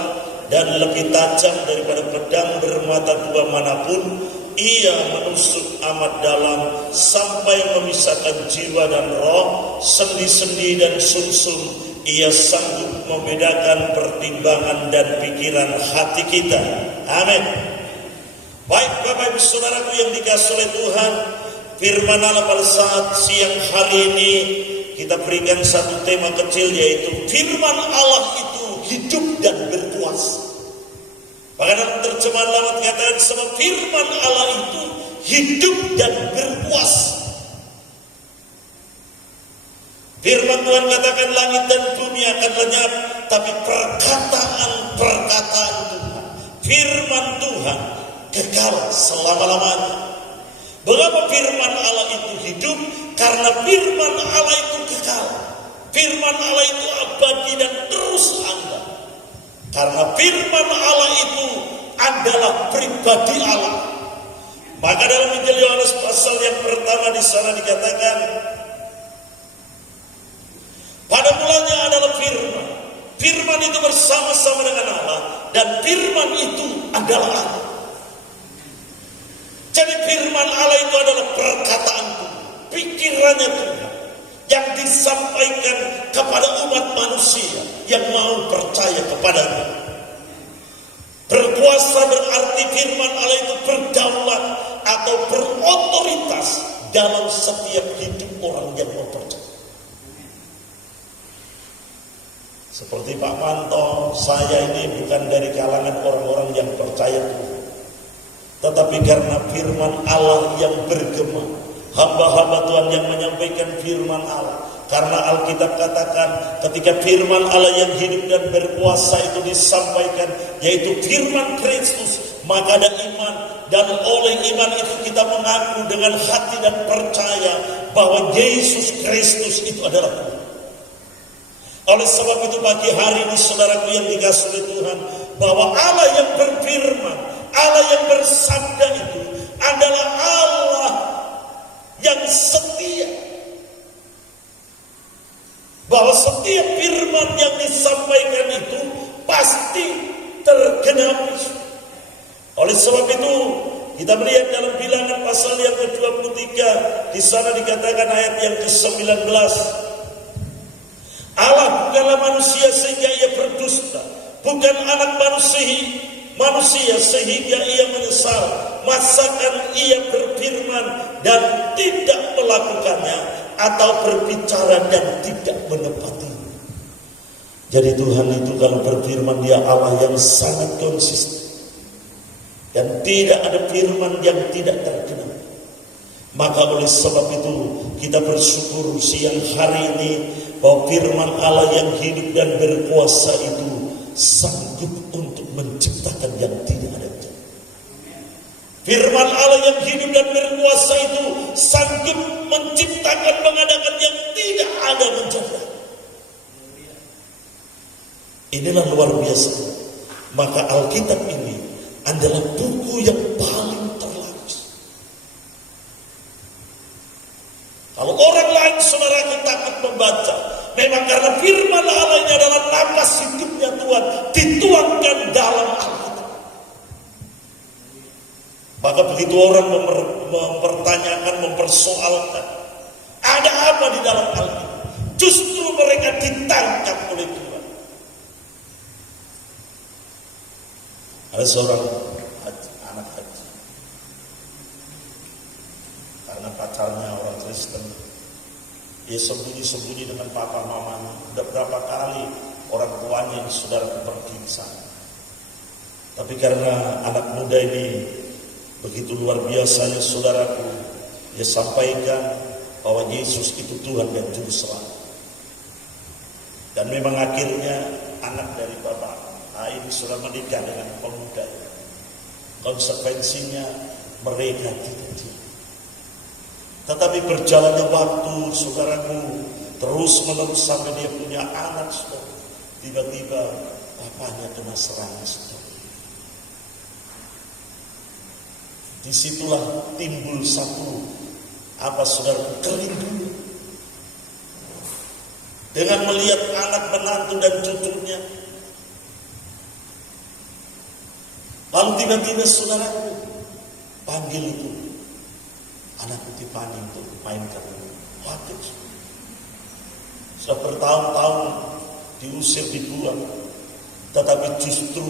dan lebih tajam daripada pedang bermata dua manapun. Ia menusuk amat dalam sampai memisahkan jiwa dan roh, sendi-sendi dan sumsum. Ia sanggup membedakan pertimbangan dan pikiran hati kita. Amin. Baik Bapak Ibu Saudaraku yang dikasihi oleh Tuhan, firman Allah pada saat siang hari ini kita berikan satu tema kecil, yaitu firman Allah itu hidup dan berkuasa. Bahkan dalam terjemahan lama dikatakan sebab firman Allah itu hidup dan berkuasa. Firman Tuhan katakan langit dan bumi akan lenyap, tapi perkataan-perkataan Tuhan, firman Tuhan kekal selama-lamanya. Mengapa firman Allah itu hidup? Karena firman Allah itu kekal. Firman Allah itu abadi dan terus ada. Karena firman Allah itu adalah pribadi Allah. Maka dalam Injil Yohanes pasal yang pertama di sana dikatakan, pada mulanya adalah firman. Firman itu bersama-sama dengan Allah, dan firman itu adalah Allah. Jadi firman Allah itu adalah perkataan Tuhan, pikirannya Tuhan, yang disampaikan kepada umat manusia yang mau percaya kepadanya. Berkuasa berarti firman Allah itu berdaulat atau berotoritas dalam setiap hidup orang yang mau percaya. Seperti Pak Manto, saya ini bukan dari kalangan orang-orang yang percaya Tuhan, tetapi karena firman Allah yang bergema, hamba-hamba Tuhan yang menyampaikan firman Allah. Karena Alkitab katakan ketika firman Allah yang hidup dan berkuasa itu disampaikan, yaitu firman Kristus, maka ada iman. Dan oleh iman itu kita mengaku dengan hati dan percaya bahwa Yesus Kristus itu adalah Tuhan. Oleh sebab itu pagi hari ini saudaraku yang dikasihi oleh Tuhan, bahwa Allah yang berfirman, Allah yang bersabda itu adalah Allah yang setia. Bahwa setiap firman yang disampaikan itu pasti tergenapi. Oleh sebab itu kita melihat dalam Bilangan pasal yang ke-23, di sana dikatakan ayat yang ke-19, Allah bukanlah manusia sehingga ia berdusta, bukan anak manusia sehingga ia menyesal. Masakan ia berfirman dan tidak melakukannya, atau berbicara dan tidak menepati. Jadi Tuhan itu kalau berfirman, dia Allah yang sangat konsisten, dan tidak ada firman yang tidak tergenap. Maka oleh sebab itu kita bersyukur siang hari ini bahwa firman Allah yang hidup dan berkuasa itu sanggup untuk menciptakan yang tidak ada. Firman Allah yang hidup dan berkuasa itu sanggup menciptakan, mengadakan yang tidak ada menjadi. Inilah luar biasa. Maka Alkitab ini adalah buku yang paling terlapis. Kalau orang lain saudaraku takut membaca, memang karena firman Allah ini adalah napas hidupnya Tuhan dituangkan dalam Alkitab. Maka begitu orang mempertanyakan, mempersoalkan, ada apa di dalam Alkitab, justru mereka ditangkap oleh Tuhan. Ada seorang anak haji, karena pacarnya orang Kristen, dia sembunyi-sembunyi dengan papa mamanya. Sudah berapa kali orang tuanya saudara pergi ke sana. Tapi karena anak muda ini begitu luar biasanya saudaraku, dia sampaikan bahwa Yesus itu Tuhan dan Juru Selamat. Dan memang akhirnya anak dari bapak ini sudah menikah dengan pemuda. Konsekuensinya mereka tidak jadi. Tetapi berjalannya waktu saudaraku, terus menerus sampai dia punya anak saudara. Tiba-tiba bapaknya kena serangan saudara. Disitulah timbul satu saudara, kerinduan. Dengan melihat anak menantu dan cucunya. Lalu tiba-tiba saudaraku panggil itu anak putih Pani untuk mainkan waktu. Sudah bertahun-tahun diusir, dibuang, tetapi justru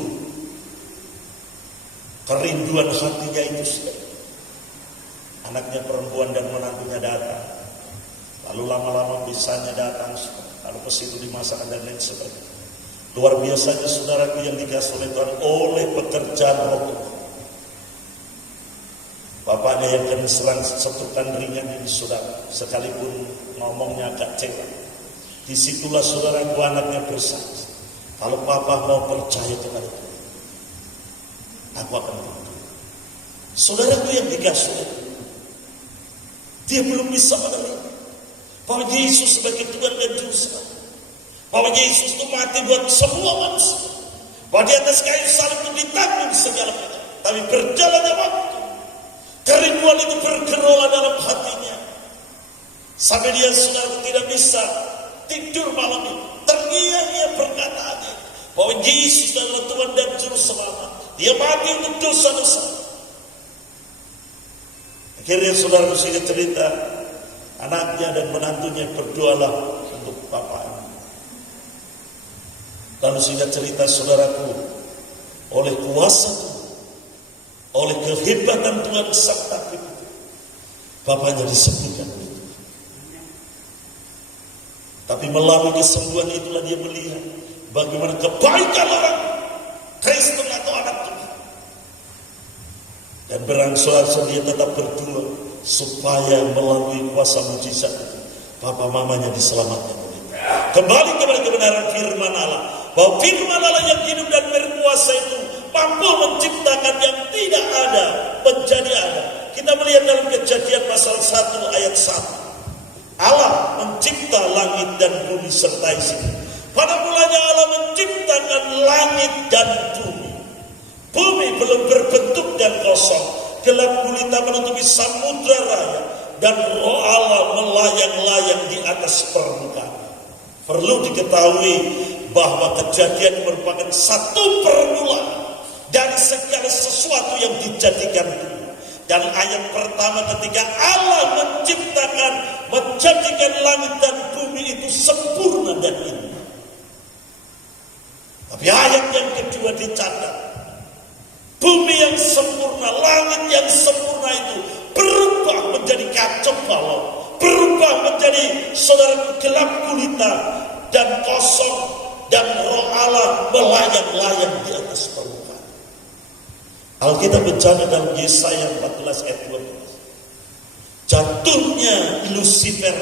kerinduan hatinya itu anaknya perempuan dan menantunya datang. Lalu lama-lama bisanya datang, lalu ke situ dimasakan dan lain sebagainya. Luar biasanya saudaraku yang dikasih oleh Tuhan oleh pekerjaan roh. Bapaknya yang kena serang setukan ringan ini saudara, sekalipun ngomongnya agak cewek. Disitulah saudaraku anaknya bersaksi, kalau papa mau percaya kepada Tuhan, aku akan bantu. Saudaraku yang dikasih oleh Tuhan, dia belum bisa menerima bahwa Yesus sebagai Tuhan dan Juru Selamat, bahwa Yesus itu mati buat semua manusia, bahwa di atas kayu salib itu ditanggung segala macam. Tapi berjalannya waktu, kerinduan itu bergerola dalam hatinya, sampai dia saudara tidak bisa tidur malam itu. Terngiang-ngiang perkataannya bahwa Yesus adalah Tuhan dan Juru Selamat. Dia mati untuk dosa-dosa. Akhirnya saudara sehingga cerita, anaknya dan menantunya berdoalah untuk bapaknya. Lalu sehingga cerita saudaraku, oleh kuasa Tuhan, oleh kehebatan Tuhan serta itu, bapaknya disembuhkan. Tapi melalui kesembuhan itulah dia melihat bagaimana kebaikan orang Kristen atau anak Tuhan. Dan berangsur-angsur dia tetap berdoa supaya melalui kuasa mujizat itu papa mamanya diselamatkan. Kembali kepada kebenaran firman Allah, bahwa firman Allah yang hidup dan berkuasa itu mampu menciptakan yang tidak ada menjadi ada. Kita melihat dalam Kejadian pasal 1 ayat 1. Allah mencipta langit dan bumi serta isinya. Pada mulanya Allah menciptakan langit dan bumi. Bumi belum berbentuk dan kosong, gelap gulita menutupi samudra raya, dan roh Allah melayang-layang di atas permukaan. Perlu diketahui bahwa kejadian merupakan satu permulaan dari segala sesuatu yang dijadikan bumi. Dan ayat pertama ketika Allah menjadikan langit dan bumi itu sempurna dan indah. Tapi ayat yang kedua dicatat, bumi yang sempurna, langit yang sempurna itu berubah menjadi kacau balau, berubah menjadi saudara gelap gulita dan kosong, dan roh Allah melayang-layang di atas permukaan. Alkitab berbicara dalam Yesaya 14 ayat 12. Jatuhnya Lucifer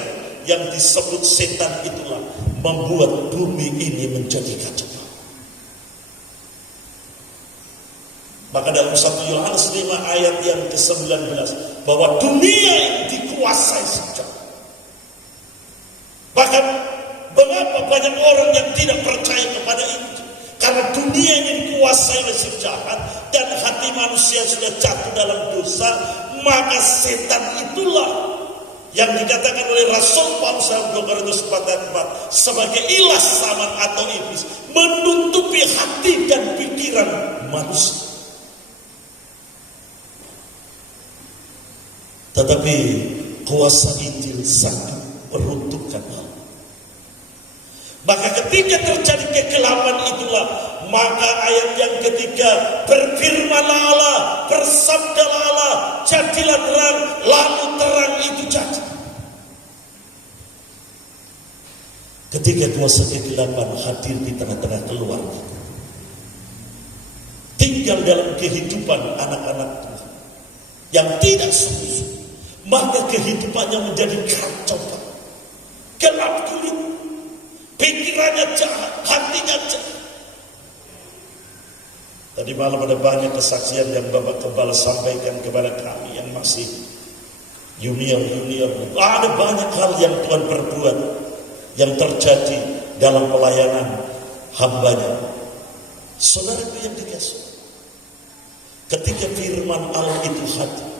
yang disebut setan itulah membuat bumi ini menjadi kacau. Maka dalam 1 Yohanes 5 ayat yang ke-19, bahwa dunia yang dikuasai sejak. Bahkan mengapa banyak orang yang tidak percaya kepada Injil? Karena dunia yang dikuasai oleh si jahat dan hati manusia sudah jatuh dalam dosa, maka setan itulah yang dikatakan oleh Rasul Paulus dalam 2 Korintus 4 ayat 4 sebagai ilah saman atau iblis, menutupi hati dan pikiran manusia. Tetapi kuasa Injil sangat meruntuhkan hal. Maka ketika terjadi kegelapan itulah, maka ayat yang ketiga, berfirmanlah Allah, bersabdalah Allah, jadilah terang, lalu terang itu jadi. Ketika kuasa kegelapan hadir di tengah-tengah keluarga, tinggal dalam kehidupan anak-anak Tuhan yang tidak sungguh-sungguh, maka kehidupannya menjadi kacau, gelap kulit, pikirannya jahat, hatinya jahat. Tadi malam ada banyak kesaksian yang Bapak Kebal sampaikan kepada kami yang masih junior. Ada banyak hal yang Tuhan perbuat yang terjadi dalam pelayanan hambanya. Saudaraku yang dikasih, ketika firman Allah itu hadir,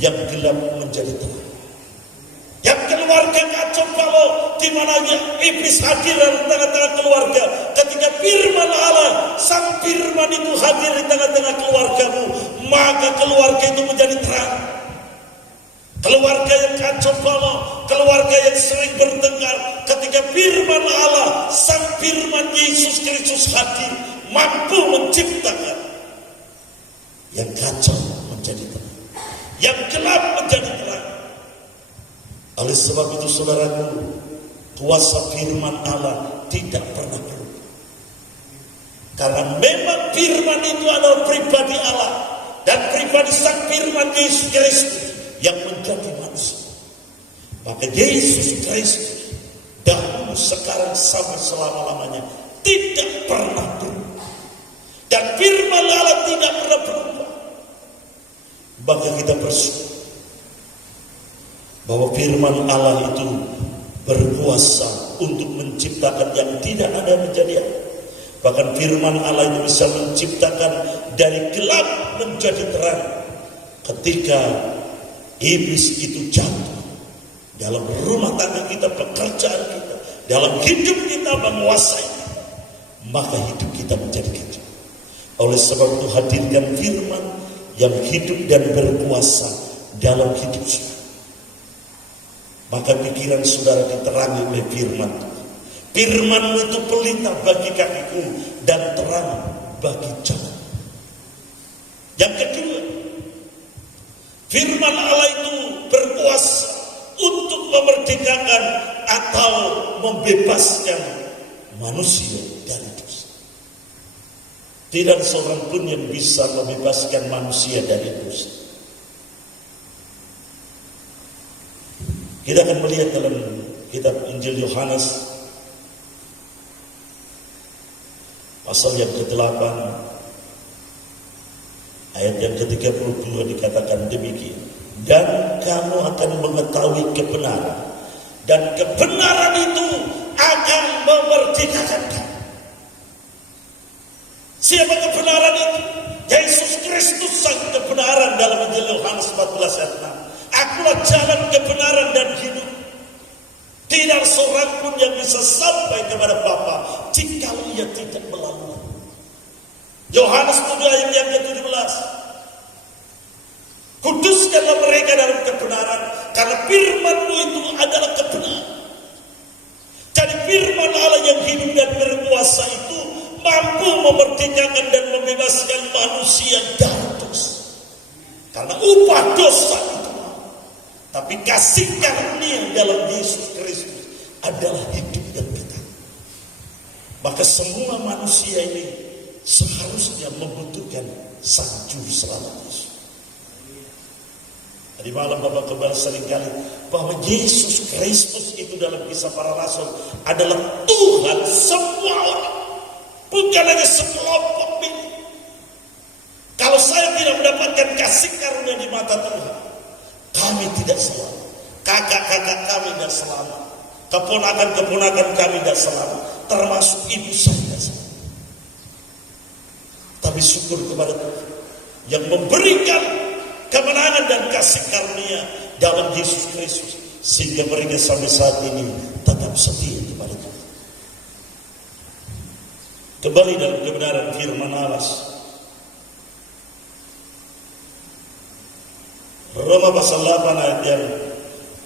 yang gelap menjadi terang. Yang keluarga kacau balau, di mana iblis hadir di tengah-tengah keluarga. Ketika firman Allah, sang firman itu hadir di tengah-tengah keluargamu, maka keluarga itu menjadi terang. Keluarga yang kacau balau, keluarga yang sering bertengkar, ketika firman Allah, sang firman Yesus Kristus hadir, mampu menciptakan yang kacau menjadi terang, yang gelap menjadi terang. Oleh sebab itu saudaraku, kuasa firman Allah tidak pernah berubah. Karena memang firman itu adalah pribadi Allah dan pribadi sang firman Yesus Kristus yang menjadi manusia. Maka Yesus Kristus dahulu, sekarang, sampai selama-lamanya tidak pernah berubah. Dan firman Allah tidak pernah berubah. Maka kita bersyukur bahwa firman Allah itu berkuasa untuk menciptakan yang tidak ada menjadi ada. Bahkan firman Allah itu bisa menciptakan dari gelap menjadi terang. Ketika iblis itu jatuh dalam rumah tangga kita, pekerjaan kita, dalam hidup kita menguasai, maka hidup kita menjadi kacau. Oleh sebab itu hadirkan firman yang hidup dan berkuasa dalam hidup saudara. Maka pikiran saudara diterangi oleh firman. Firman-Mu itu pelita bagi kakiku dan terang bagi jalan. Yang kedua, firman Allah itu berkuasa untuk memerdekakan atau membebaskan manusia dari dosa. Tidak seorang pun yang bisa membebaskan manusia dari dosa. Kita akan melihat dalam kitab Injil Yohanes pasal yang ke-8 ayat yang ke-32 dikatakan demikian. Dan kamu akan mengetahui kebenaran, dan kebenaran itu akan memerdekakan kamu. Siapa kebenaran itu? Yesus Kristus sang kebenaran dalam Injil Yohanes 14 ayat 6. Akulah jalan, kebenaran dan hidup. Tidak seorang pun yang bisa sampai kepada Bapa jika ia tidak melalui. Yohanes 7 ayat yang ke-17. Kuduskanlah mereka dalam kebenaran, karena firman-Mu itu adalah kebenaran. Jadi firman Allah yang hidup dan berkuasa itu mampu memerdekakan dan membebaskan manusia dari dosa. Karena upah dosa itu, tapi kasih karunia dalam Yesus Kristus adalah hidup dan kekal. Maka semua manusia ini seharusnya membutuhkan sang juru selamat Yesus. Tadi malam Bapak kembali seringkali bahwa Yesus Kristus itu dalam kisah para rasul adalah Tuhan semua orang, bukan hanya sekelompok milik. Kalau saya tidak mendapatkan kasih karunia di mata Tuhan, kami tidak selamat. Kakak-kakak kami tidak selamat. Keponakan-keponakan kami tidak selamat. Termasuk ibu saya tidak selamat. Tapi syukur kepada Tuhan yang memberikan kemenangan dan kasih karunia dalam Yesus Kristus, sehingga mereka sampai saat ini tetap setia kepada Tuhan. Kembali dalam kebenaran firman Allah. Roma pasal 8 ayat yang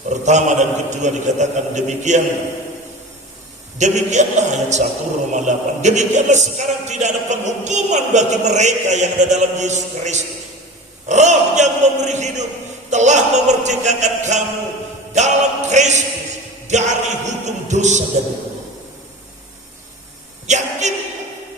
pertama dan kedua dikatakan demikianlah ayat 1 Roma 8. Demikianlah sekarang tidak ada penghukuman bagi mereka yang ada dalam Yesus Kristus. Roh yang memberi hidup telah memerdekakan kamu dalam Kristus dari hukum dosa dan hukuman. Yakin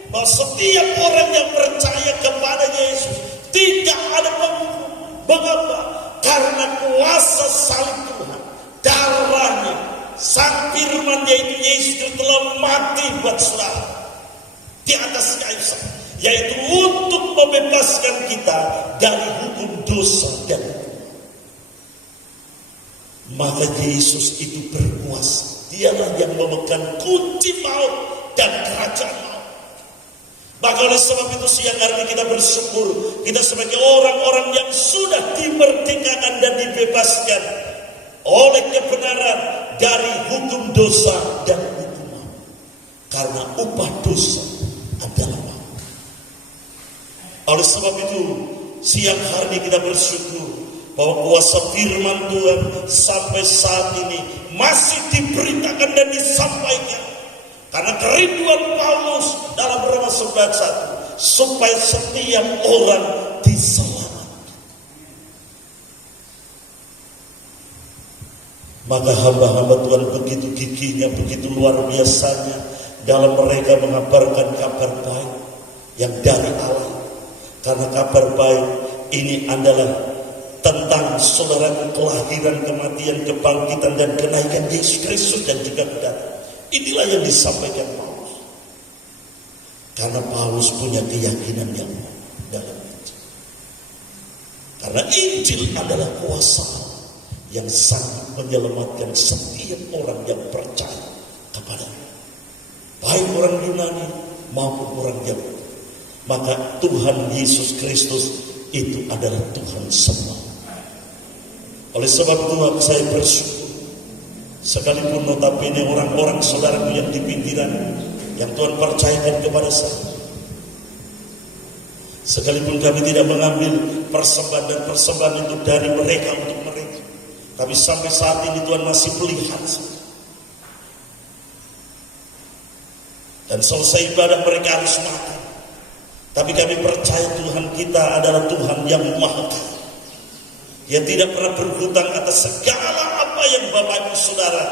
bahwa setiap orang yang percaya kepada Yesus tidak ada penghukuman. Mengapa? Karena kuasa salib Tuhan, darahnya, sang firman yaitu Yesus Kristus telah mati buat saudara di atas kayu salib, yaitu untuk membebaskan kita dari hukum dosa dan hukuman. Maka Yesus itu berkuasa. Dialah yang memegang kunci maut dan kerajaan maut. Maka oleh sebab itu siang hari ini kita bersyukur, kita sebagai orang-orang yang sudah dimerdekakan dan dibebaskan oleh kebenaran dari hukum dosa dan hukuman. Karena upah dosa adalah maut. Oleh sebab itu siang hari ini kita bersyukur bahwa kuasa firman Tuhan sampai saat ini masih diberitakan dan disampaikan. Karena kerinduan Paulus dalam Roma 11:1 supaya setiap orang diselamatkan. Maka hamba-hamba Tuhan begitu giginya, begitu luar biasanya dalam mereka mengabarkan kabar baik yang dari Allah. Karena kabar baik ini adalah tentang saudara kelahiran, kematian, kebangkitan dan kenaikan Yesus Kristus dan juga kedatangan. Inilah yang disampaikan Paulus. Karena Paulus punya keyakinan yang dalam Injil. Karena Injil adalah kuasa yang sangat menyelamatkan setiap orang yang percaya kepadanya. Baik orang Yunani maupun orang Yahudi. Maka Tuhan Yesus Kristus itu adalah Tuhan semua. Oleh sebab itu saya bersyukur. Sekalipun notabene orang-orang saudaraku yang di pinggiran yang Tuhan percayakan kepada saya, sekalipun kami tidak mengambil persembahan dan persembahan itu dari mereka untuk mereka, tapi sampai saat ini Tuhan masih melihat. Dan selesai ibadah mereka harus makan. Tapi kami percaya Tuhan kita adalah Tuhan yang maha kaya. Dia tidak pernah berhutang atas segala apa yang Bapak Ibu Saudara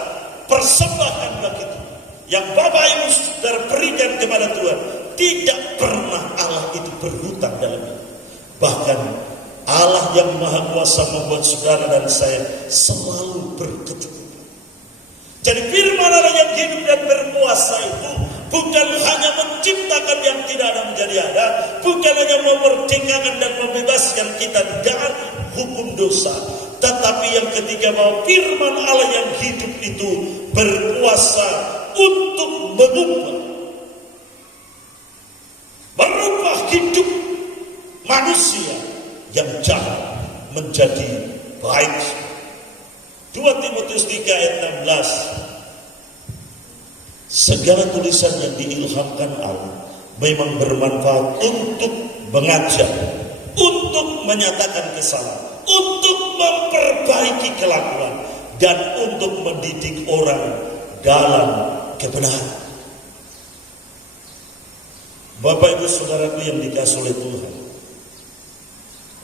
persembahkan bagi Tuhan. Yang Bapak Ibu Saudara berikan kepada Tuhan. Tidak pernah Allah itu berhutang dalam itu. Bahkan Allah yang maha kuasa membuat saudara dan saya selalu berkecukupan. Jadi firman Allah yang hidup dan berkuasa itu bukan hanya menciptakan yang tidak ada menjadi ada, bukan hanya memerdekakan dan membebaskan kita dari hukum dosa, tetapi yang ketiga bahwa firman Allah yang hidup itu berkuasa untuk merubah hidup manusia yang jahat menjadi baik. 2 Timotius 3 ayat 16. Segala tulisan yang diilhamkan Allah memang bermanfaat untuk mengajar, untuk menyatakan kesalahan, untuk memperbaiki kelakuan, dan untuk mendidik orang dalam kebenaran. Bapak Ibu Saudaraku yang dikasihi oleh Tuhan,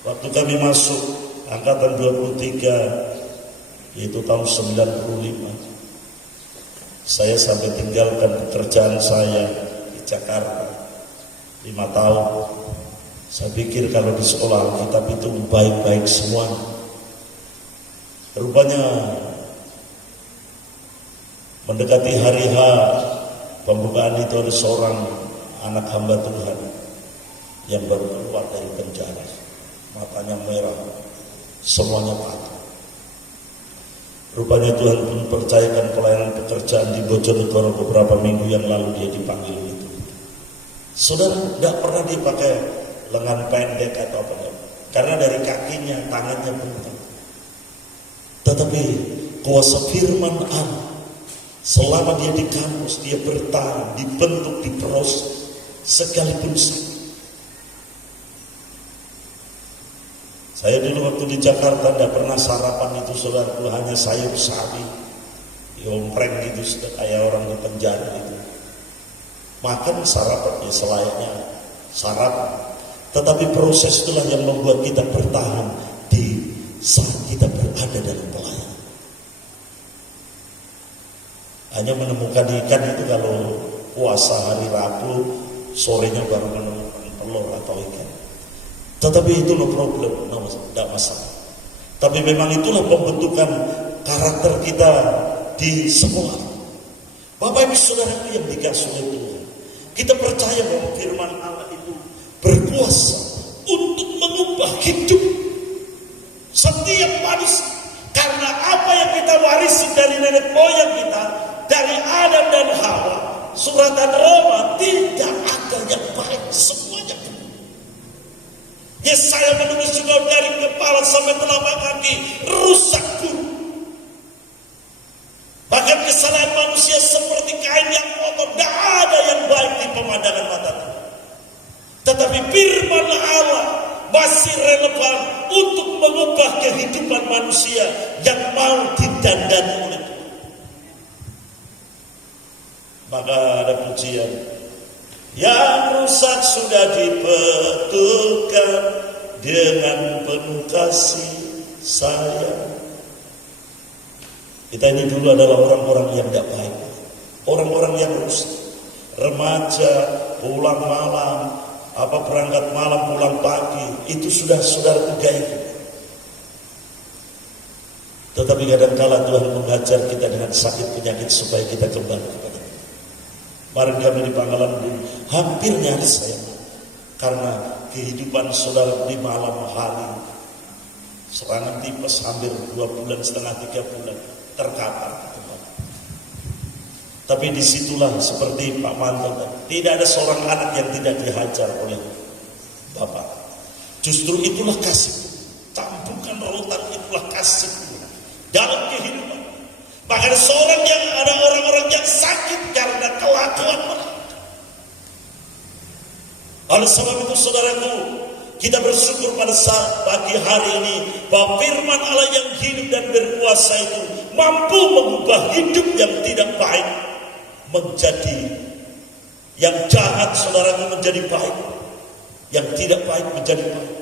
waktu kami masuk angkatan 23, yaitu tahun 95, saya sampai tinggalkan pekerjaan saya di Jakarta 5 tahun. Saya pikir kalau di sekolah Alkitab itu baik-baik semua. Rupanya mendekati hari H pembukaan itu ada seorang anak hamba Tuhan yang baru keluar dari penjara. Matanya merah, semuanya patah. Rupanya Tuhan pun percayakan pelayanan pekerjaan di Bojonegoro beberapa minggu yang lalu dia dipanggil itu. Saudara, tidak pernah dia pakai lengan pendek atau apa, karena dari kakinya, tangannya bengkak. Tetapi kuasa firman Allah, selama dia di kampus, dia bertahan, dibentuk, diproses, sekalipun sakit. Saya dulu waktu di Jakarta tidak pernah sarapan itu, saudaraku, hanya sayur sawi, diompreng gitu, kayak orang di penjara itu. Makan sarapan ya selayaknya sarapan. Tetapi proses itulah yang membuat kita bertahan di saat kita berada dalam pelayanan. Hanya menemukan ikan itu kalau puasa hari Rabu, sorenya baru menemukan telur atau ikan. Tetapi itu no problem, tidak masalah. Tapi memang itulah pembentukan karakter kita di sekolah. Bapak Ibu Saudaraku yang dikasihi oleh Tuhan, kita percaya bahwa firman Allah itu berkuasa untuk mengubah hidup setiap manusia. Karena apa yang kita warisi dari nenek moyang kita, dari Adam dan Hawa, suratan Roma, tidak ada yang baik, semuanya buruk. Yesaya menulis juga dari kepala sampai telapak kaki rusak buruk. Bahkan kesalahan manusia seperti kain yang kotor, tidak ada yang baik di pemandangan mata Tuhan. Tetapi firman Allah masih relevan untuk mengubah kehidupan manusia yang mau didandani oleh Tuhan. Maka ada pujian, yang rusak sudah dibetulkan dengan penuh kasih sayang. Kita ini dulu adalah orang-orang yang tidak baik, orang-orang yang rusak, remaja, pulang malam, berangkat malam, pulang pagi, itu sudah saudara gaya. Tetapi kadang-kala Tuhan mengajar kita dengan sakit penyakit supaya kita kembali kepada Dia. Kemarin kami di Pangkalan Bun, hampir nyaris saya, karena kehidupan saudara di malam hari, serangan tipes hampir 2 bulan setengah 3 bulan. Terkapar. Tapi disitulah seperti Pak Manto, tidak ada seorang anak yang tidak dihajar oleh Bapak. Justru itulah kasih. Tampungan lautan itulah kasih dalam kehidupan. Bahkan seorang yang ada orang-orang yang sakit karena kelakuan mereka. Oleh sebab itu saudaraku, kita bersyukur pada saat pagi hari ini bahwa firman Allah yang hidup dan berkuasa itu mampu mengubah hidup yang tidak baik menjadi yang jahat, saudaraku, menjadi baik, yang tidak baik menjadi baik,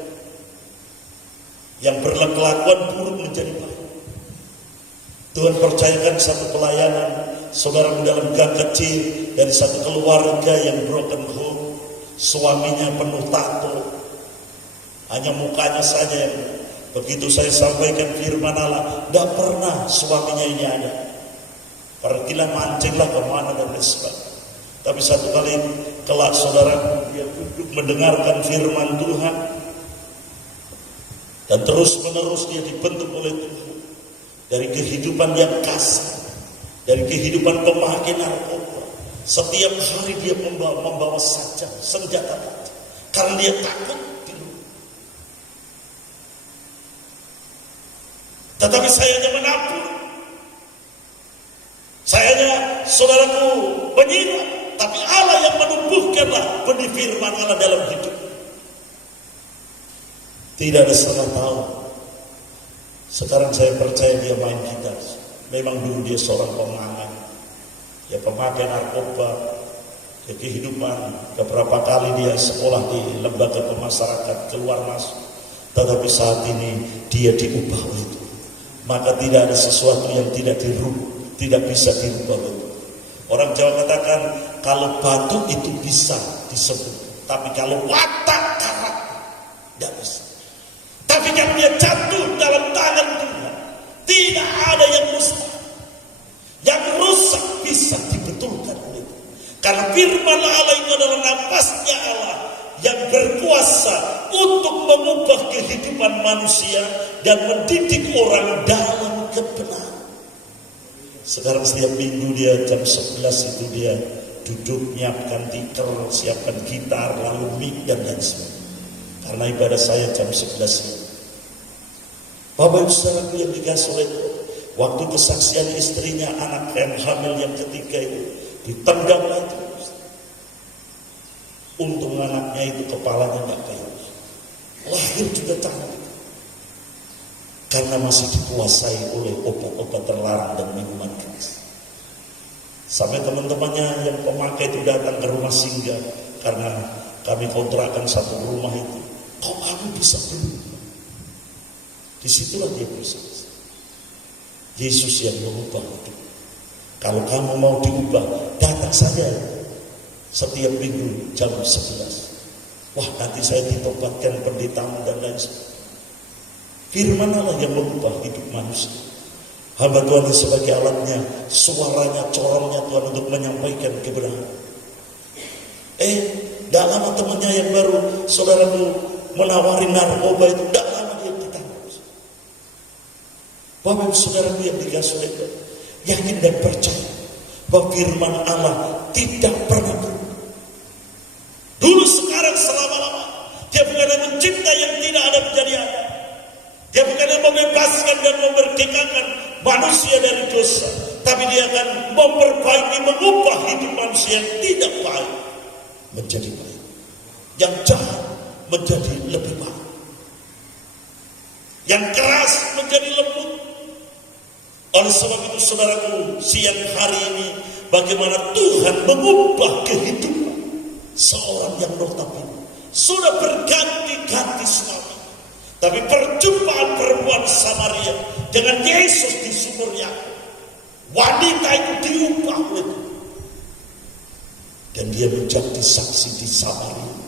yang berkelakuan buruk menjadi baik. Tuhan percayakan satu pelayanan saudara dalam gang kecil dari satu keluarga yang broken home, suaminya penuh tato, hanya mukanya saja. Begitu saya sampaikan firman Allah, tidak pernah suaminya ini ada. Pergilah mancinglah kemana dan lain sebagainya. Tapi satu kali kelak saudara dia duduk mendengarkan firman Tuhan, dan terus menerus dia dibentuk oleh Tuhan dari kehidupan yang kasar, dari kehidupan pemakai narkoba. Setiap hari dia membawa saja senjata tajam karena dia takut. Tetapi saya hanya menampung, saya hanya saudaraku menyimak, tapi Allah yang menumbuhkanlah benih firman Allah dalam hidup. Tidak ada setengah tahun. Sekarang saya percaya dia main gitar. Memang dulu dia seorang pemangan, dia pemakai narkoba, dia kehidupan. Beberapa kali dia sekolah di lembaga pemasyarakat, keluar masuk. Tetapi saat ini dia diubah oleh Tuhan. Maka tidak ada sesuatu yang tidak dirubah, tidak bisa dirubah. Orang Jawa katakan kalau batu itu bisa disebut, tapi kalau watak karat tidak bisa. Tapi kalau dia jatuh dalam tangan Tuhan, tidak ada yang mustahil. Yang rusak bisa dibetulkan oleh Tuhan. Karena firman Allah itu adalah napasnya Allah yang berkuasa untuk mengubah kehidupan manusia dan mendidik orang dalam kebenaran. Sekarang setiap minggu dia jam 11 itu dia duduk nyiapkan tikar, siapkan gitar, lalu mic dan lain sebagainya. Karena ibadah saya jam 11 itu. Bapak Ibu saudaraku yang dikasih oleh Tuhan, waktu kesaksian istrinya anak yang hamil yang ketiga itu ditendang itu. Untung anaknya itu kepalanya tidak kayak lahir juga cantik, karena masih dikuasai oleh obat-obat terlarang dan minuman keras. Sampai teman-temannya yang pemakai itu datang ke rumah singgah, karena kami kontrakan satu rumah itu. Kok aku bisa berubah? Disitulah dia bersaksi. Yesus yang mengubah hidup. Kalau kamu mau diubah, datang saja setiap minggu jam 11. Wah, nanti saya ditobatkan pendetamu dan lain sebagainya. Firman Allah yang mengubah hidup manusia. Hamba Tuhan sebagai alatnya, suaranya, corongnya Tuhan untuk menyampaikan kebenaran. Tidak lama temannya yang baru saudaraku menawari narkoba itu, tidak lama dia ditangkap. Bapak Ibu saudaraku yang dikasih oleh Tuhan, yakin dan percaya bahwa firman Allah tidak pernah berubah. Dulu, sekarang, selama-lama. Dia bukan yang mencipta yang tidak ada menjadi ada. Dia bukan yang membebaskan dan memerdekakan manusia dari dosa, tapi dia akan memperbaiki, mengubah hidup manusia yang tidak baik menjadi baik, yang jahat menjadi lebih baik, yang keras menjadi lembut. Oleh sebab itu, saudaraku, siang hari ini bagaimana Tuhan mengubah kehidupan seorang yang notabene sudah berganti-ganti suami, tapi perjumpaan perempuan Samaria dengan Yesus di sumur Yakub, wanita itu diubah oleh Tuhan, dan dia menjadi saksi di Samaria.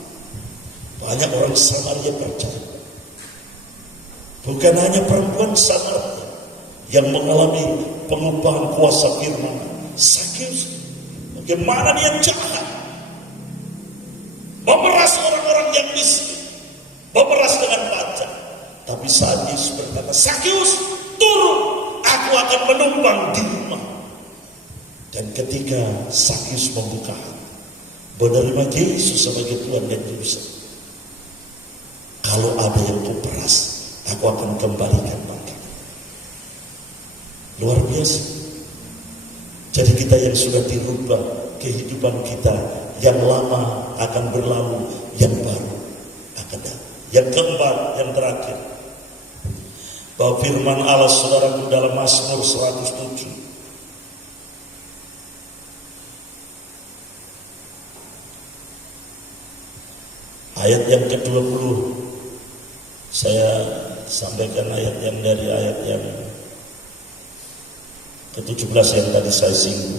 Banyak orang Samaria percaya. Bukan hanya perempuan Samaria yang mengalami pengubahan kuasa firman. Sakeus, bagaimana dia jahat, memeras orang-orang yang miskin, memeras dengan pajak. Tapi saat Yesus berkata, Sakeus, turun, aku akan menumpang di rumah. Dan ketika Sakeus membuka hati, menerima Yesus sebagai Tuhan dan Juru Selamat, kalau ada yang kau peras, aku akan kembalikan padamu. Luar biasa. Jadi kita yang sudah dirubah, kehidupan kita yang lama akan berlalu, yang baru akan datang. Yang keempat, yang terakhir, bahwa firman Allah, saudaraku, dalam Mazmur 107 ayat yang ke-20, saya sampaikan ayat yang dari ayat yang ke-17 yang tadi saya singgung.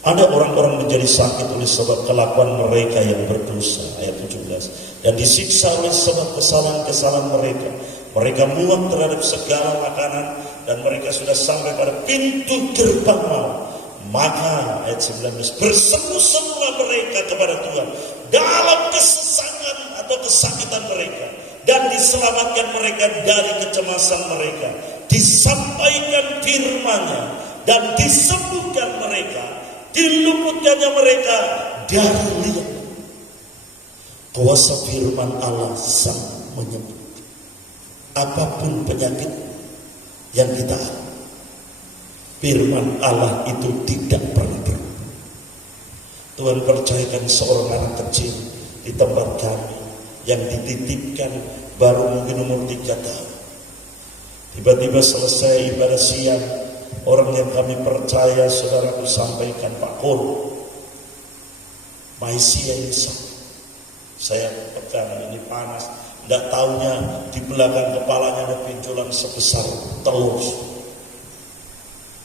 Ada orang-orang menjadi sakit oleh sebab kelakuan mereka yang berdosa, ayat 17, dan disiksa oleh sebab kesalahan-kesalahan mereka. Mereka muak terhadap segala makanan, dan mereka sudah sampai pada pintu gerbang maut. Maka ayat 19, berseru-serulah mereka kepada Tuhan dalam kesesakan atau kesakitan mereka, dan diselamatkan mereka dari kecemasan mereka. Disampaikan firman-Nya dan disembuhkan mereka, diluputkannya mereka dari liang. Kuasa firman Allah sangat menyembuhkan. Apapun penyakit yang kita alami, firman Allah itu tidak pernah berubah. Tuhan percayakan seorang anak kecil di tempat kami yang dititipkan baru mungkin umur 3 tahun. Tiba-tiba selesai ibadah siang, orang yang kami percaya, saudaraku, sampaikan, Pak Kor, Maisia ini sakit. Saya pegang, ini panas. Tidak tahunya di belakang kepalanya ada benjolan sebesar telur.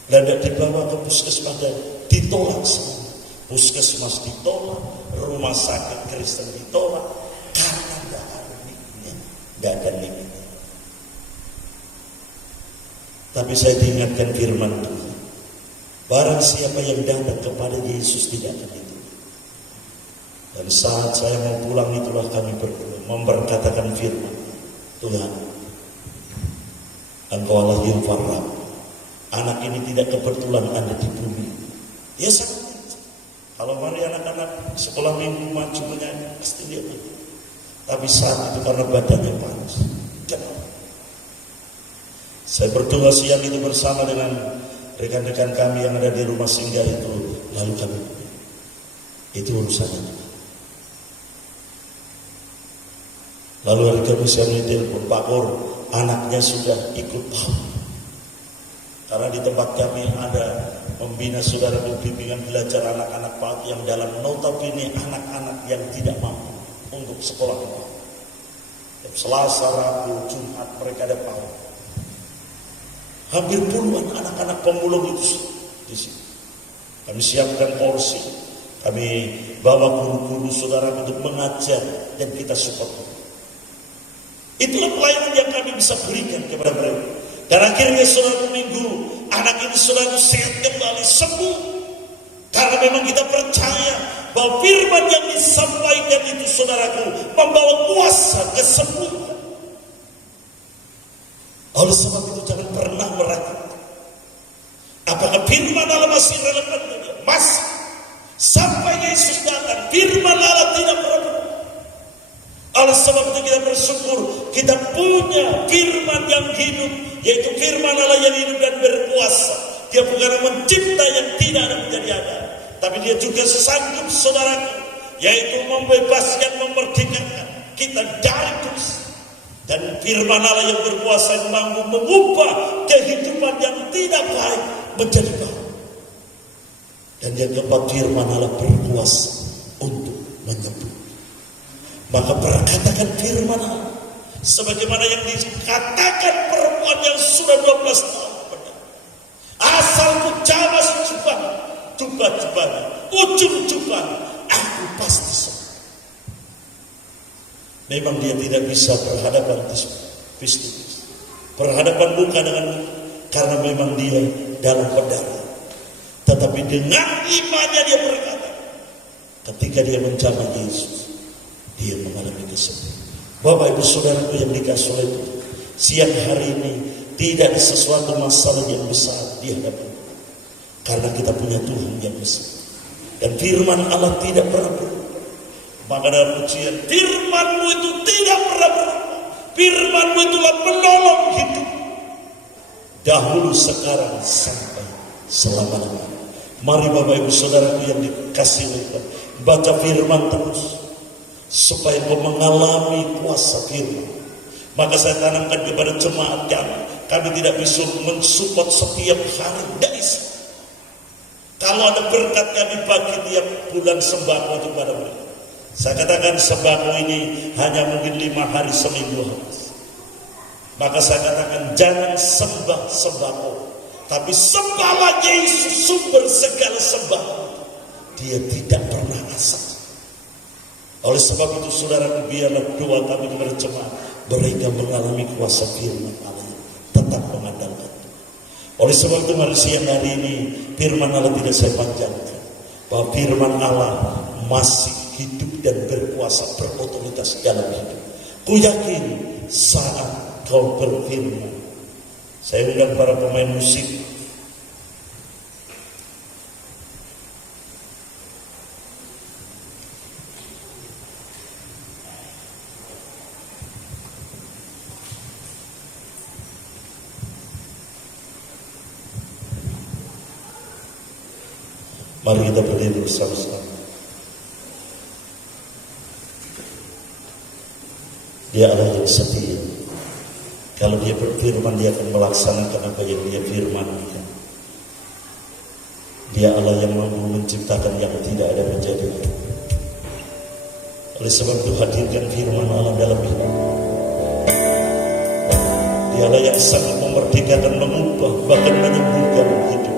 Dan dibawa ke puskesmas dan ditolak semua. Puskesmas ditolak, rumah sakit Kristen ditolak, karena tidak ada niknya, tidak ada niknya. Tapi saya diingatkan firman Tuhan, barang siapa yang datang kepada Yesus tidak akan ditolak. Dan saat saya mau pulang, itulah kami berdua memberkatakan firman Tuhan, Engkau Allah yang Farab. Anak ini tidak kebetulan ada di bumi. Dia sangat. Kalau mari anak-anak sekolah minggu maju menyanyi, pasti dia betul. Tapi saat itu karena badannya panas. Kenapa? Saya berdoa siang itu bersama dengan rekan-rekan kami yang ada di rumah singgah itu. Lalu kami, itu urusannya. Lalu hari Kamis kami telepon, Pak Kor, anaknya sudah ikut tahu. Karena di tempat kami ada membina saudara bimbingan belajar anak-anak PAUD yang dalam notabene anak-anak yang tidak mampu untuk sekolah. Selasa, Rabu, Jumat mereka ada PAUD. Hampir puluhan anak-anak pemulung itu di sini. Kami siapkan kursi, kami bawa guru-guru saudara untuk mengajar dan kita support. Itulah pelayanan yang kami bisa berikan kepada mereka. Dan akhirnya saudara minggu, anak ini saudara sehat kembali, sembuh. Karena memang kita percaya bahwa firman yang disampaikan itu, saudaraku, membawa kuasa kesembuhan. Oleh sebab itu jangan pernah meragukan apakah firman Allah masih relevan dengan masih sampai Yesus datang. Firman Allah tidak pernah berubah. Oleh sebab itu kita bersyukur kita punya firman yang hidup, yaitu firman Allah yang hidup dan berkuasa. Dia bukan mencipta yang tidak ada menjadi ada, tapi dia juga sanggup, saudaraku, yaitu membebaskan, memerdekakan kita dari dosa. Dan firman Allah yang berkuasa yang mampu mengubah kehidupan yang tidak baik menjadi baik. Dan yang keempat, firman Allah berkuasa untuk menyembuhkan. Maka berkatakan firman Allah, sebagaimana yang dikatakan perempuan yang sudah 12 tahun benar. Asalku jama jubah-jubahnya, ujung jubah, aku pasti sembuh. Memang dia tidak bisa berhadapan face-to-face, berhadapan muka dengan muka, karena memang dia dalam pendarah. Tetapi dengan imannya dia berkata, ketika dia menjamah Yesus, dia mengalami kesembuhan. Bapak ibu saudaraku yang dikasihi oleh Tuhan, siang hari ini tidak ada sesuatu masalah yang besar di hadapan, karena kita punya Tuhan yang besar. Dan firman Allah tidak pernah berubah. Maka dalam pujian, firman-Mu itu tidak pernah berubah. Firman-Mu itulah penolong hidup, dahulu, sekarang, sampai selama-lamanya. Mari Bapak ibu saudaraku yang dikasihi oleh Tuhan, baca firman terus, supaya kau mengalami kuasa firman. Maka saya tanamkan kepada jemaat kami tidak bisa mensupport setiap hari dari sini. Kalau ada berkat kami bagi tiap bulan sembako kepada mereka. Saya katakan sembako ini hanya mungkin 5 hari seminggu habis. Maka saya katakan jangan sembah sembako, tapi sembahlah Yesus, sumber segala sembako. Dia tidak pernah asal. Oleh sebab itu saudara, biarlah doa kami kepada jemaat, mereka mengalami kuasa firman Allah, tetap mengandalkan. Oleh sebab itu mari siang hari ini firman Allah tidak saya panjangkan, bahwa firman Allah masih hidup dan berkuasa, berotoritas dalam hidup. Ku yakin saat kau berfirman, saya undang para pemain musik. Mari kita berdiri bersama-sama. Dia Allah yang setia. Kalau dia berfirman, dia akan melaksanakan apa yang dia firmankan. Dia Allah yang mampu menciptakan yang tidak ada menjadi. Oleh sebab itu hadirkan firman Allah dalam hidup. Dia Allah yang sangat memerdekakan, mengubah, bahkan menyembuhkan hidup.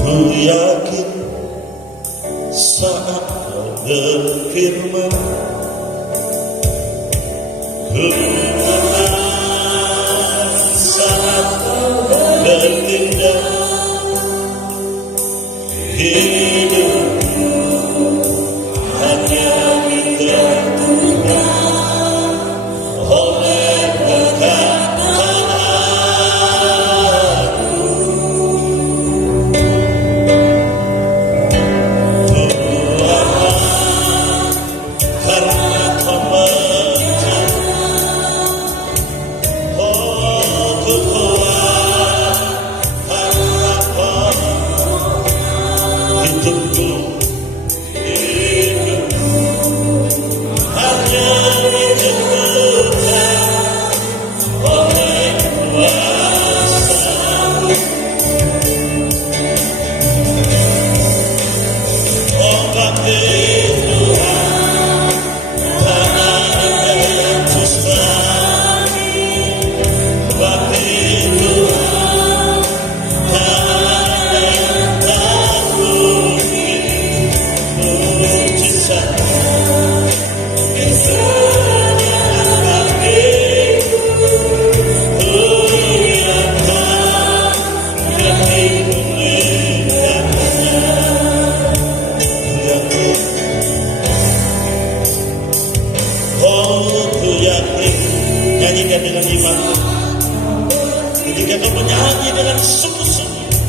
Ku yakin saat kau berfirman, ku tenang saat kau bertindak. Hidupku hanya ditentukan oleh perkataanmu. Karena kau menjaga, oh ku kuat harapan. Hidupku hanya ditentukan oleh kuasa-Mu. Oh bagi Tuhan, tanah yang susah. Bagi Tuhan, tanah yang tak mungkin. Mujizat kesenangan bagiku, ku lihatkan kehidupannya. Oh, ku yakin. Nyanyikan dengan iman. Ketika kau menyanyi dengan sungguh-sungguh,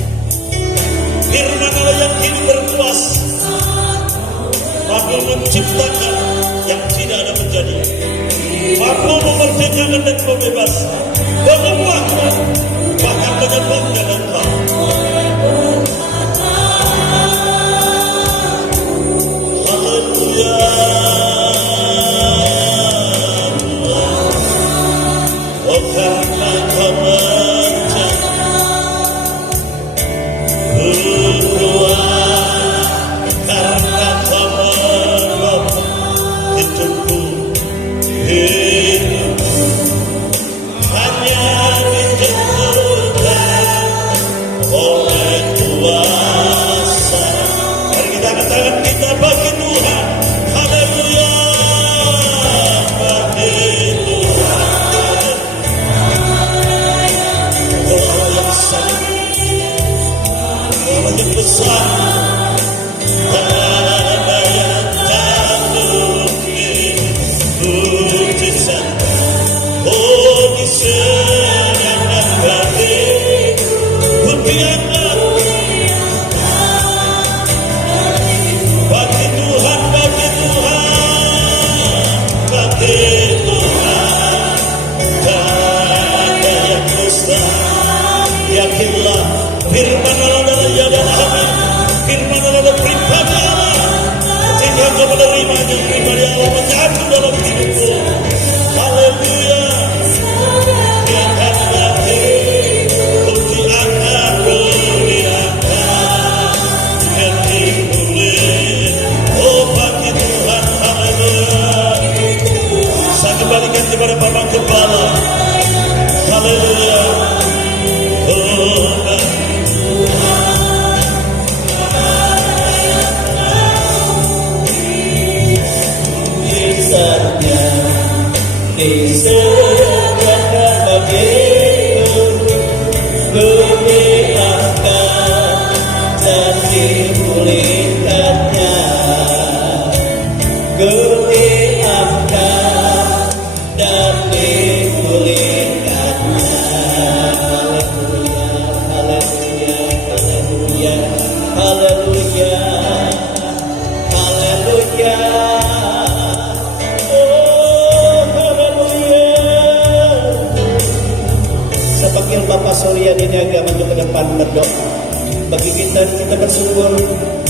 Firman Allah yang hidup berkuasa, mampu menciptakan yang tidak ada menjadi, mampu memerdekakan dan membebaskan, menyembuhkan, bahkan menyembuhkan engkau. Haleluya. Oh karena kau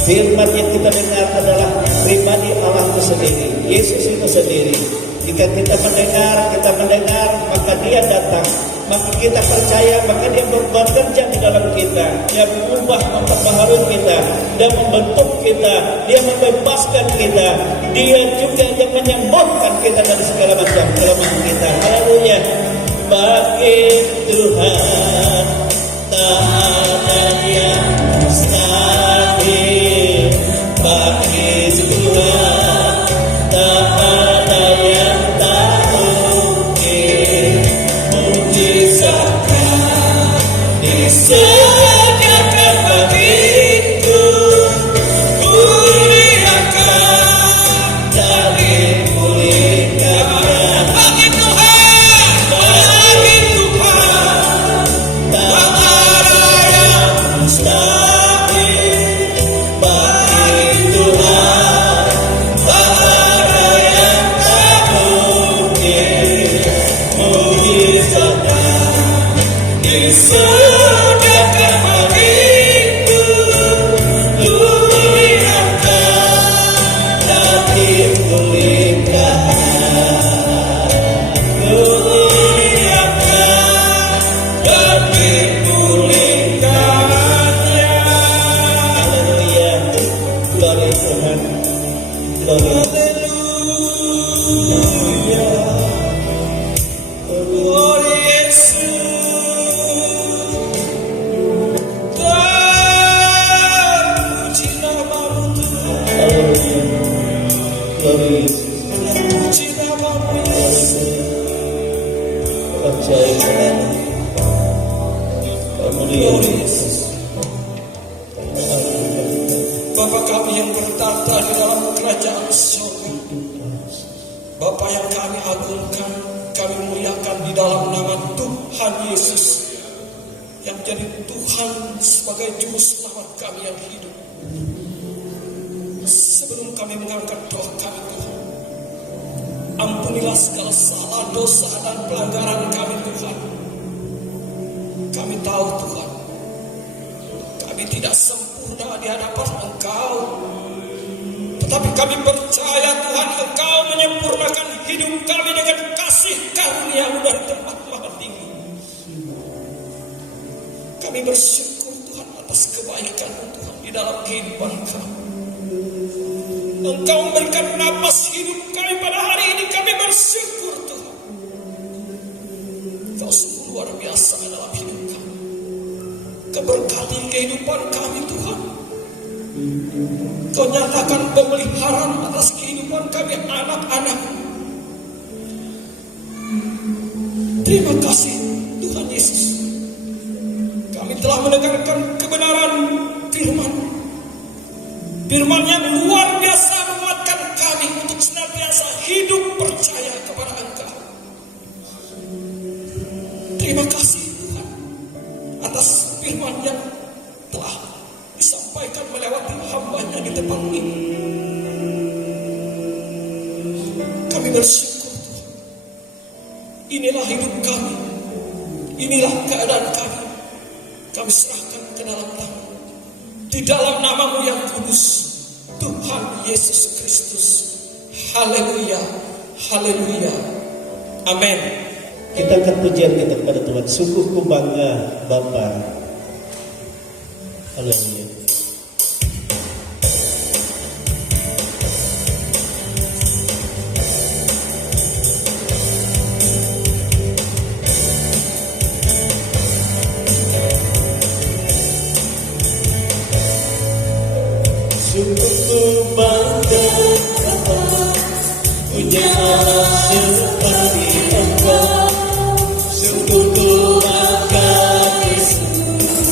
firman yang kita dengar adalah pribadi Allah itu sendiri, Yesus itu sendiri. Jika kita mendengar, maka Dia datang, maka kita percaya, maka Dia bekerja di dalam kita. Dia mengubah, memperbaharui kita, Dia membentuk kita, Dia membebaskan kita, Dia juga yang menyembuhkan kita dari segala macam kelemahan kita. Haleluya. Bagi Tuhan tak ada yang mustahil. Bagi Tuhan tak ada yang tak mungkin. Mujizatkan disediakan bagiku, ku lihatkan dan dipulihkan. Bagi Tuhan, bagi Tuhan tak ada yang mustahil. Bagi Tuhan tak ada yang tak mungkin. Mujizatkan disediakan bagiku, ku lihatkan dan dipulihkan. Ku lihatkan dan dipulihkannya. Haleluya. Glory Tuhan. Glory. Glory Yesus. Terpuji namamu Tuhan. Haleluya. Glory Yesus. Terpuji namamu Yesus. Percaya. Glory Yesus. Bapa kami yang bertata di dalam kerajaan surga, Bapa yang kami agungkan, kami muliakan di dalam nama Tuhan Yesus yang menjadi Tuhan sebagai juru selamat kami yang hidup. Sebelum kami mengangkat doa kami, Tuhan, ampunilah segala salah, dosa, dan pelanggaran kami, Tuhan. Kami tahu, Tuhan, kami tidak sempurna di hadapan Engkau, tetapi kami percaya, Tuhan, Engkau menyempurnakan hidup kami dengan kasih karunia-Mu dari tempat maha tinggi. Kami bersyukur, Tuhan, atas kebaikan-Mu, Tuhan, di dalam kehidupan kami. Engkau memberikan napas hidup kami pada hari ini. Kami bersyukur, Tuhan. Engkau sungguh luar biasa dalam hidup kami. Keberkati kehidupan kami, Tuhan. Kau nyatakan pemeliharaan atas kehidupan kami, anak-anak. Terima kasih, Tuhan Yesus. Kami telah mendengarkan kebenaran firman. Firman yang luar biasa menguatkan kami untuk senantiasa hidup percaya kepada Engkau. Terima kasih, Tuhan, atas firman yang telah disampaikan melewati hamba-Nya di tempat ini. Kami bersyukur, Tuhan. Inilah hidup kami. Inilah keadaan kami. Kami serahkan ke dalam tangan. Di dalam nama-Mu yang kudus, Tuhan Yesus Kristus. Haleluya, haleluya, amin. Kita akan pujian kita kepada Tuhan. Sungguh ku bangga Bapa. Haleluya. Sungguh ku bangga Bapa, punya anak seperti Engkau. Sungguh ku bangga Yesus,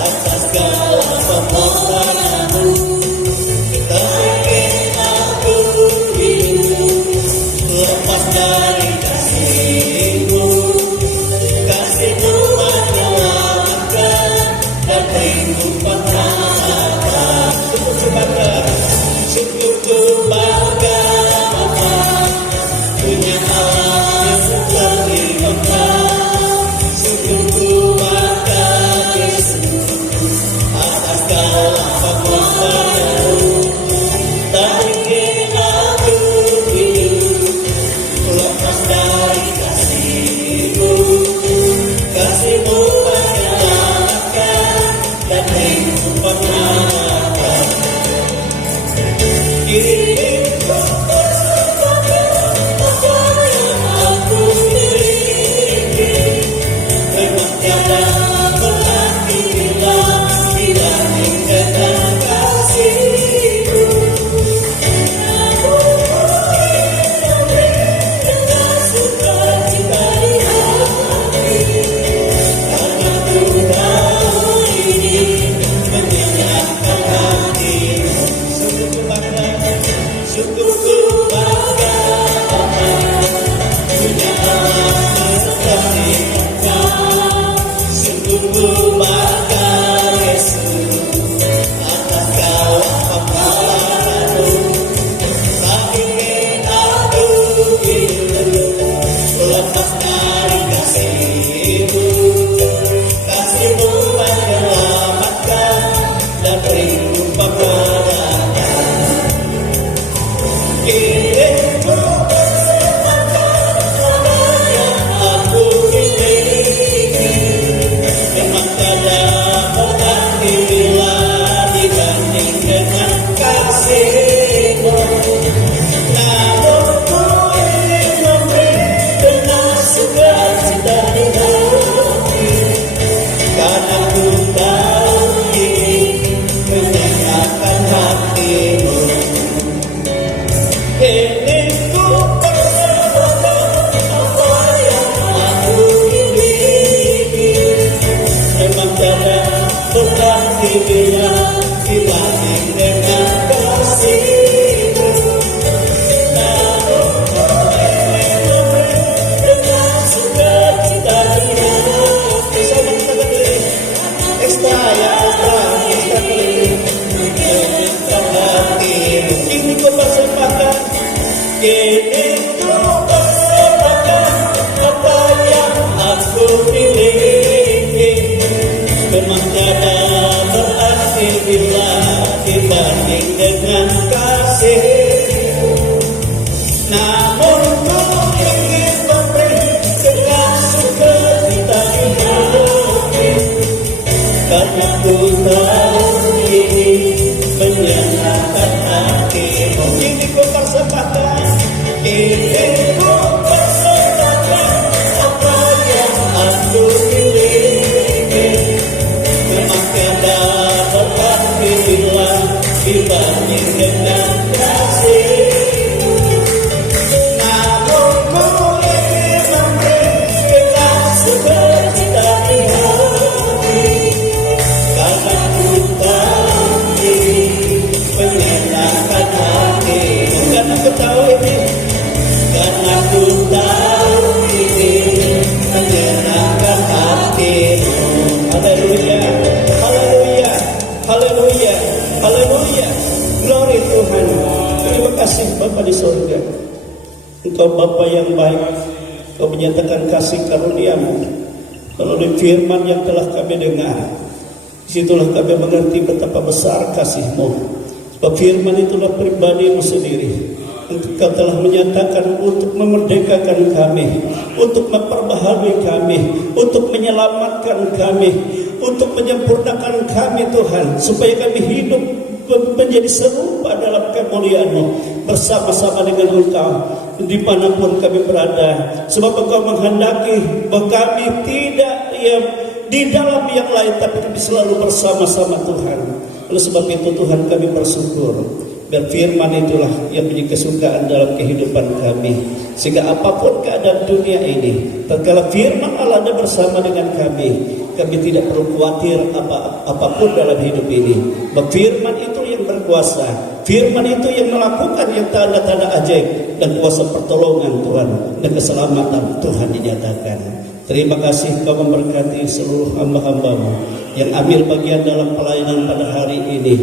atas segala pengorbanan-Mu. Tak ingin aku hidup lepas dari kasih-Mu. Kasih-Mu menyelamatkan dan kehidupan rasakan. Sungguh ku bangga Bapa, punya anak seperti Engkau. Sungguh ku bangga Yesus, atas segala pengorbanan-Mu. Tak ingin aku hidup lepas dari kasih-Mu. Kasih-Mu menyelamatkan dan kehidupan rasakan. Hidupku apa yang aku miliki, memang tiada berarti bila dibandingkan kasih-Mu. Dengan sukacita di hati, karena ku tahu ini menyenangkan hati-Mu. Sungguh ku bangga Bapa, punya anak seperti Engkau. Sungguh ku bangga Yesus, atas segala pengorbanan-Mu. Tak ingin aku hidup lepas dari kasih-Mu. Kasih-Mu menyelamatkan dan kehidupan rasakan. Hidupku bersamakan apa yang aku miliki, memang tiada berarti bila dibanding dengan kasih-Mu. Namun ku ingin memberi dengan sukacita di hati, karena ku tahu ini menyenangkan hati-Mu. Ini ku persembahkan apa yang aku miliki, memang tiada berarti bila dibanding dengan kasih-Mu. Namun ku ingin memberi dengan sukacita di hati. Sama kita berdiri. Memang tiada berarti bila dibanding dengan kasih. Namun ku ingin memberi kekasih kita ini, karena ku tahu ini menyenangkan hatimu. Ini ku persembahkan, ini ku persembahkan apa yang aku miliki. Memang tiada berarti bila dibanding dengan kasih. Namun ku ingin memberi kekasih kita ini, karena ku tahu ini menyenangkan hatimu. Karena ku tahu ini, karena ku tahu ini menyenangkan hatimu. Haleluya, haleluya, haleluya, haleluya. Glory Tuhan. Terima kasih Bapa di surga. Engkau Bapa yang baik. Engkau menyatakan kasih karunia-Mu melalui firman yang telah kami dengar. Disitulah kami mengerti betapa besar kasih-Mu. Sebab firman itulah pribadi-Mu sendiri. Engkau telah menyatakan untuk memerdekakan kami, untuk memperbaharui kami, untuk menyelamatkan kami, untuk menyempurnakan kami Tuhan, supaya kami hidup menjadi serupa dalam kemuliaan-Mu bersama-sama dengan Engkau dimanapun kami berada. Sebab Engkau menghendaki bahwa kami tidak di dalam yang lain, tapi kami selalu bersama-sama Tuhan. Oleh sebab itu Tuhan kami bersyukur, biar firman itulah yang menjadi kesukaan dalam kehidupan kami, sehingga apapun keadaan dunia ini, tatkala firman Allah ada bersama dengan kami tidak perlu khawatir apapun dalam hidup ini. Firman itu yang berkuasa, firman itu yang melakukan yang tanda-tanda ajaib dan kuasa pertolongan Tuhan dan keselamatan Tuhan dinyatakan. Terima kasih Kau memberkati seluruh hamba-hamba-Mu yang ambil bagian dalam pelayanan pada hari ini.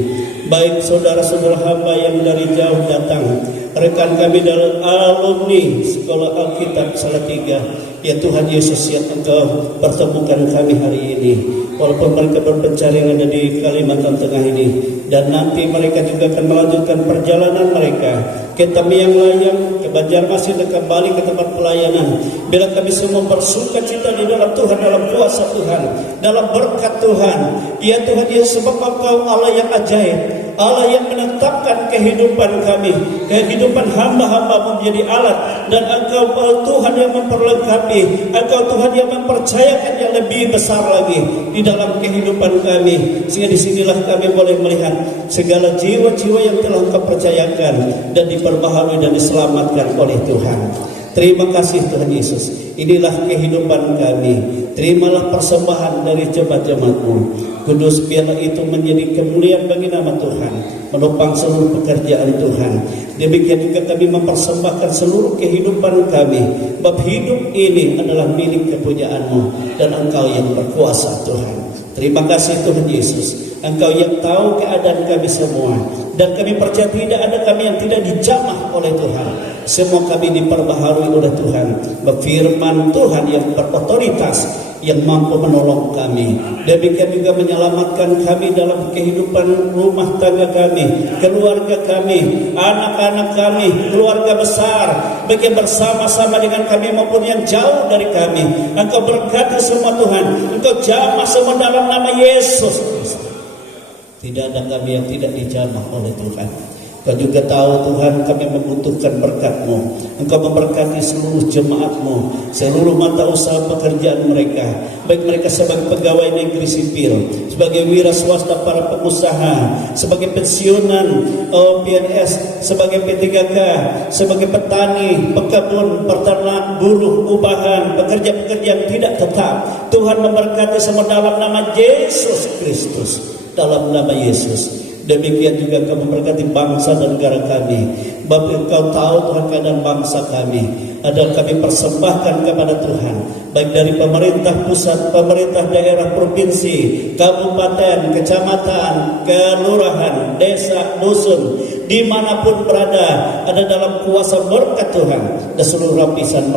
Baik saudara-saudara hamba yang dari jauh datang, rekan kami dalam alumni Sekolah Alkitab Salatiga, ya Tuhan Yesus yang Engkau pertemukan kami hari ini. Walaupun mereka berpencaringan ada di Kalimantan Tengah ini, dan nanti mereka juga akan melanjutkan perjalanan mereka ke Tamiang Layang, ke Banjarmasin, dan kembali ke tempat pelayanan. Bila kami semua bersuka cita di dalam Tuhan, dalam kuasa Tuhan, dalam berkat Tuhan. Ya Tuhan Yesus, sebab Engkau Allah yang ajaib, Allah yang menetapkan kehidupan kami, kehidupan hamba-hamba menjadi alat, dan Engkau Tuhan yang memperlengkapi, Engkau Tuhan yang mempercayakan yang lebih besar lagi di dalam kehidupan kami, sehingga disinilah kami boleh melihat segala jiwa-jiwa yang telah Engkau percayakan dan diperbaharui dan diselamatkan oleh Tuhan. Terima kasih Tuhan Yesus. Inilah kehidupan kami. Terimalah persembahan dari jemaat-jemaat-Mu. Kudus biarlah itu menjadi kemuliaan bagi nama Tuhan, menopang seluruh pekerjaan Tuhan. Demikian juga kami mempersembahkan seluruh kehidupan kami. Bab hidup ini adalah milik kepunyaan-Mu, dan Engkau yang berkuasa Tuhan. Terima kasih Tuhan Yesus. Engkau yang tahu keadaan kami semua, dan kami percaya tidak ada kami yang tidak dijamah oleh Tuhan. Semua kami diperbaharui oleh Tuhan. Firman Tuhan yang berotoritas, yang mampu menolong kami. Demikian juga menyelamatkan kami dalam kehidupan rumah tangga kami, keluarga kami, anak-anak kami, keluarga besar, baik yang bersama-sama dengan kami maupun yang jauh dari kami. Engkau berkati semua Tuhan. Engkau jamah semua dalam nama Yesus Kristus. Tidak ada kami yang tidak dijamah oleh Tuhan. Kau juga tahu Tuhan kami membutuhkan berkat-Mu. Engkau memberkati seluruh jemaat-Mu, seluruh mata usaha pekerjaan mereka, baik mereka sebagai pegawai negeri sipil, sebagai wira swasta, para pengusaha, sebagai pensiunan PNS, sebagai P3K, sebagai petani, pekebun, peternak, buruh, ubahan, pekerja-pekerja yang tidak tetap. Tuhan memberkati semua dalam nama Yesus Kristus. Dalam nama Yesus. Demikian juga Kau memberkati bangsa dan negara kami. Bapak, Engkau tahu Tuhan keadaan bangsa kami. Adalah kami persembahkan kepada Tuhan, baik dari pemerintah pusat, pemerintah daerah, provinsi, kabupaten, kecamatan, kelurahan, desa, dusun, dimanapun berada, ada dalam kuasa berkat Tuhan. Dan seluruh lapisan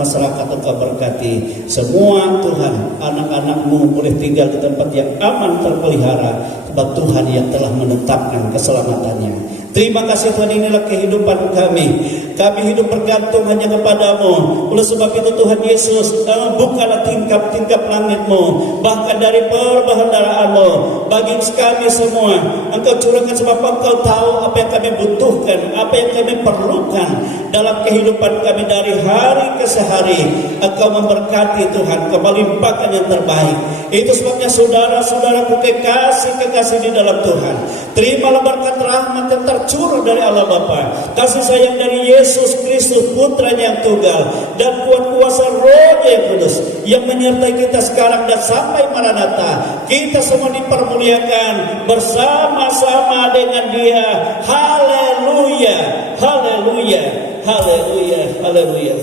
masyarakat Engkau berkati. Semua Tuhan, anak-anak-Mu boleh tinggal di tempat yang aman terpelihara, sebab Tuhan yang telah menetapkan keselamatannya. Terima kasih Tuhan, inilah kehidupan kami. Kami hidup bergantung hanya kepada-Mu. Oleh sebab itu Tuhan Yesus, bukalah tingkap-tingkap langit-Mu, bahkan dari perbendaharaan-Mu bagi kami semua. Engkau curahkan sebab Engkau tahu apa yang kami butuhkan, apa yang kami perlukan dalam kehidupan kami dari hari ke hari. Engkau memberkati Tuhan, Kau melimpahkan yang terbaik. Itu sebabnya saudara-saudaraku kekasih-kekasih di dalam Tuhan, terimalah berkat rahmat yang tercurah dari Allah Bapa, kasih sayang dari Yesus Kristus Putranya yang tunggal, dan kuat kuasa Roh-Nya yang kudus yang menyertai kita sekarang dan sampai Maranatha. Kita semua dipermuliakan bersama-sama dengan Dia. Haleluya, haleluya, haleluya, haleluya, haleluya,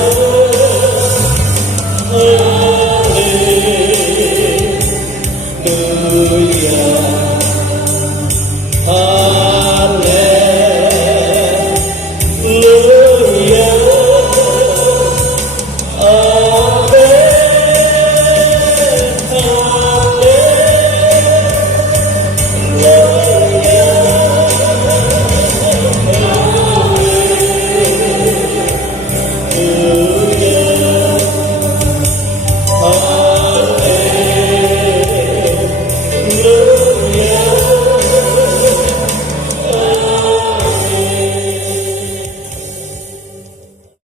haleluya.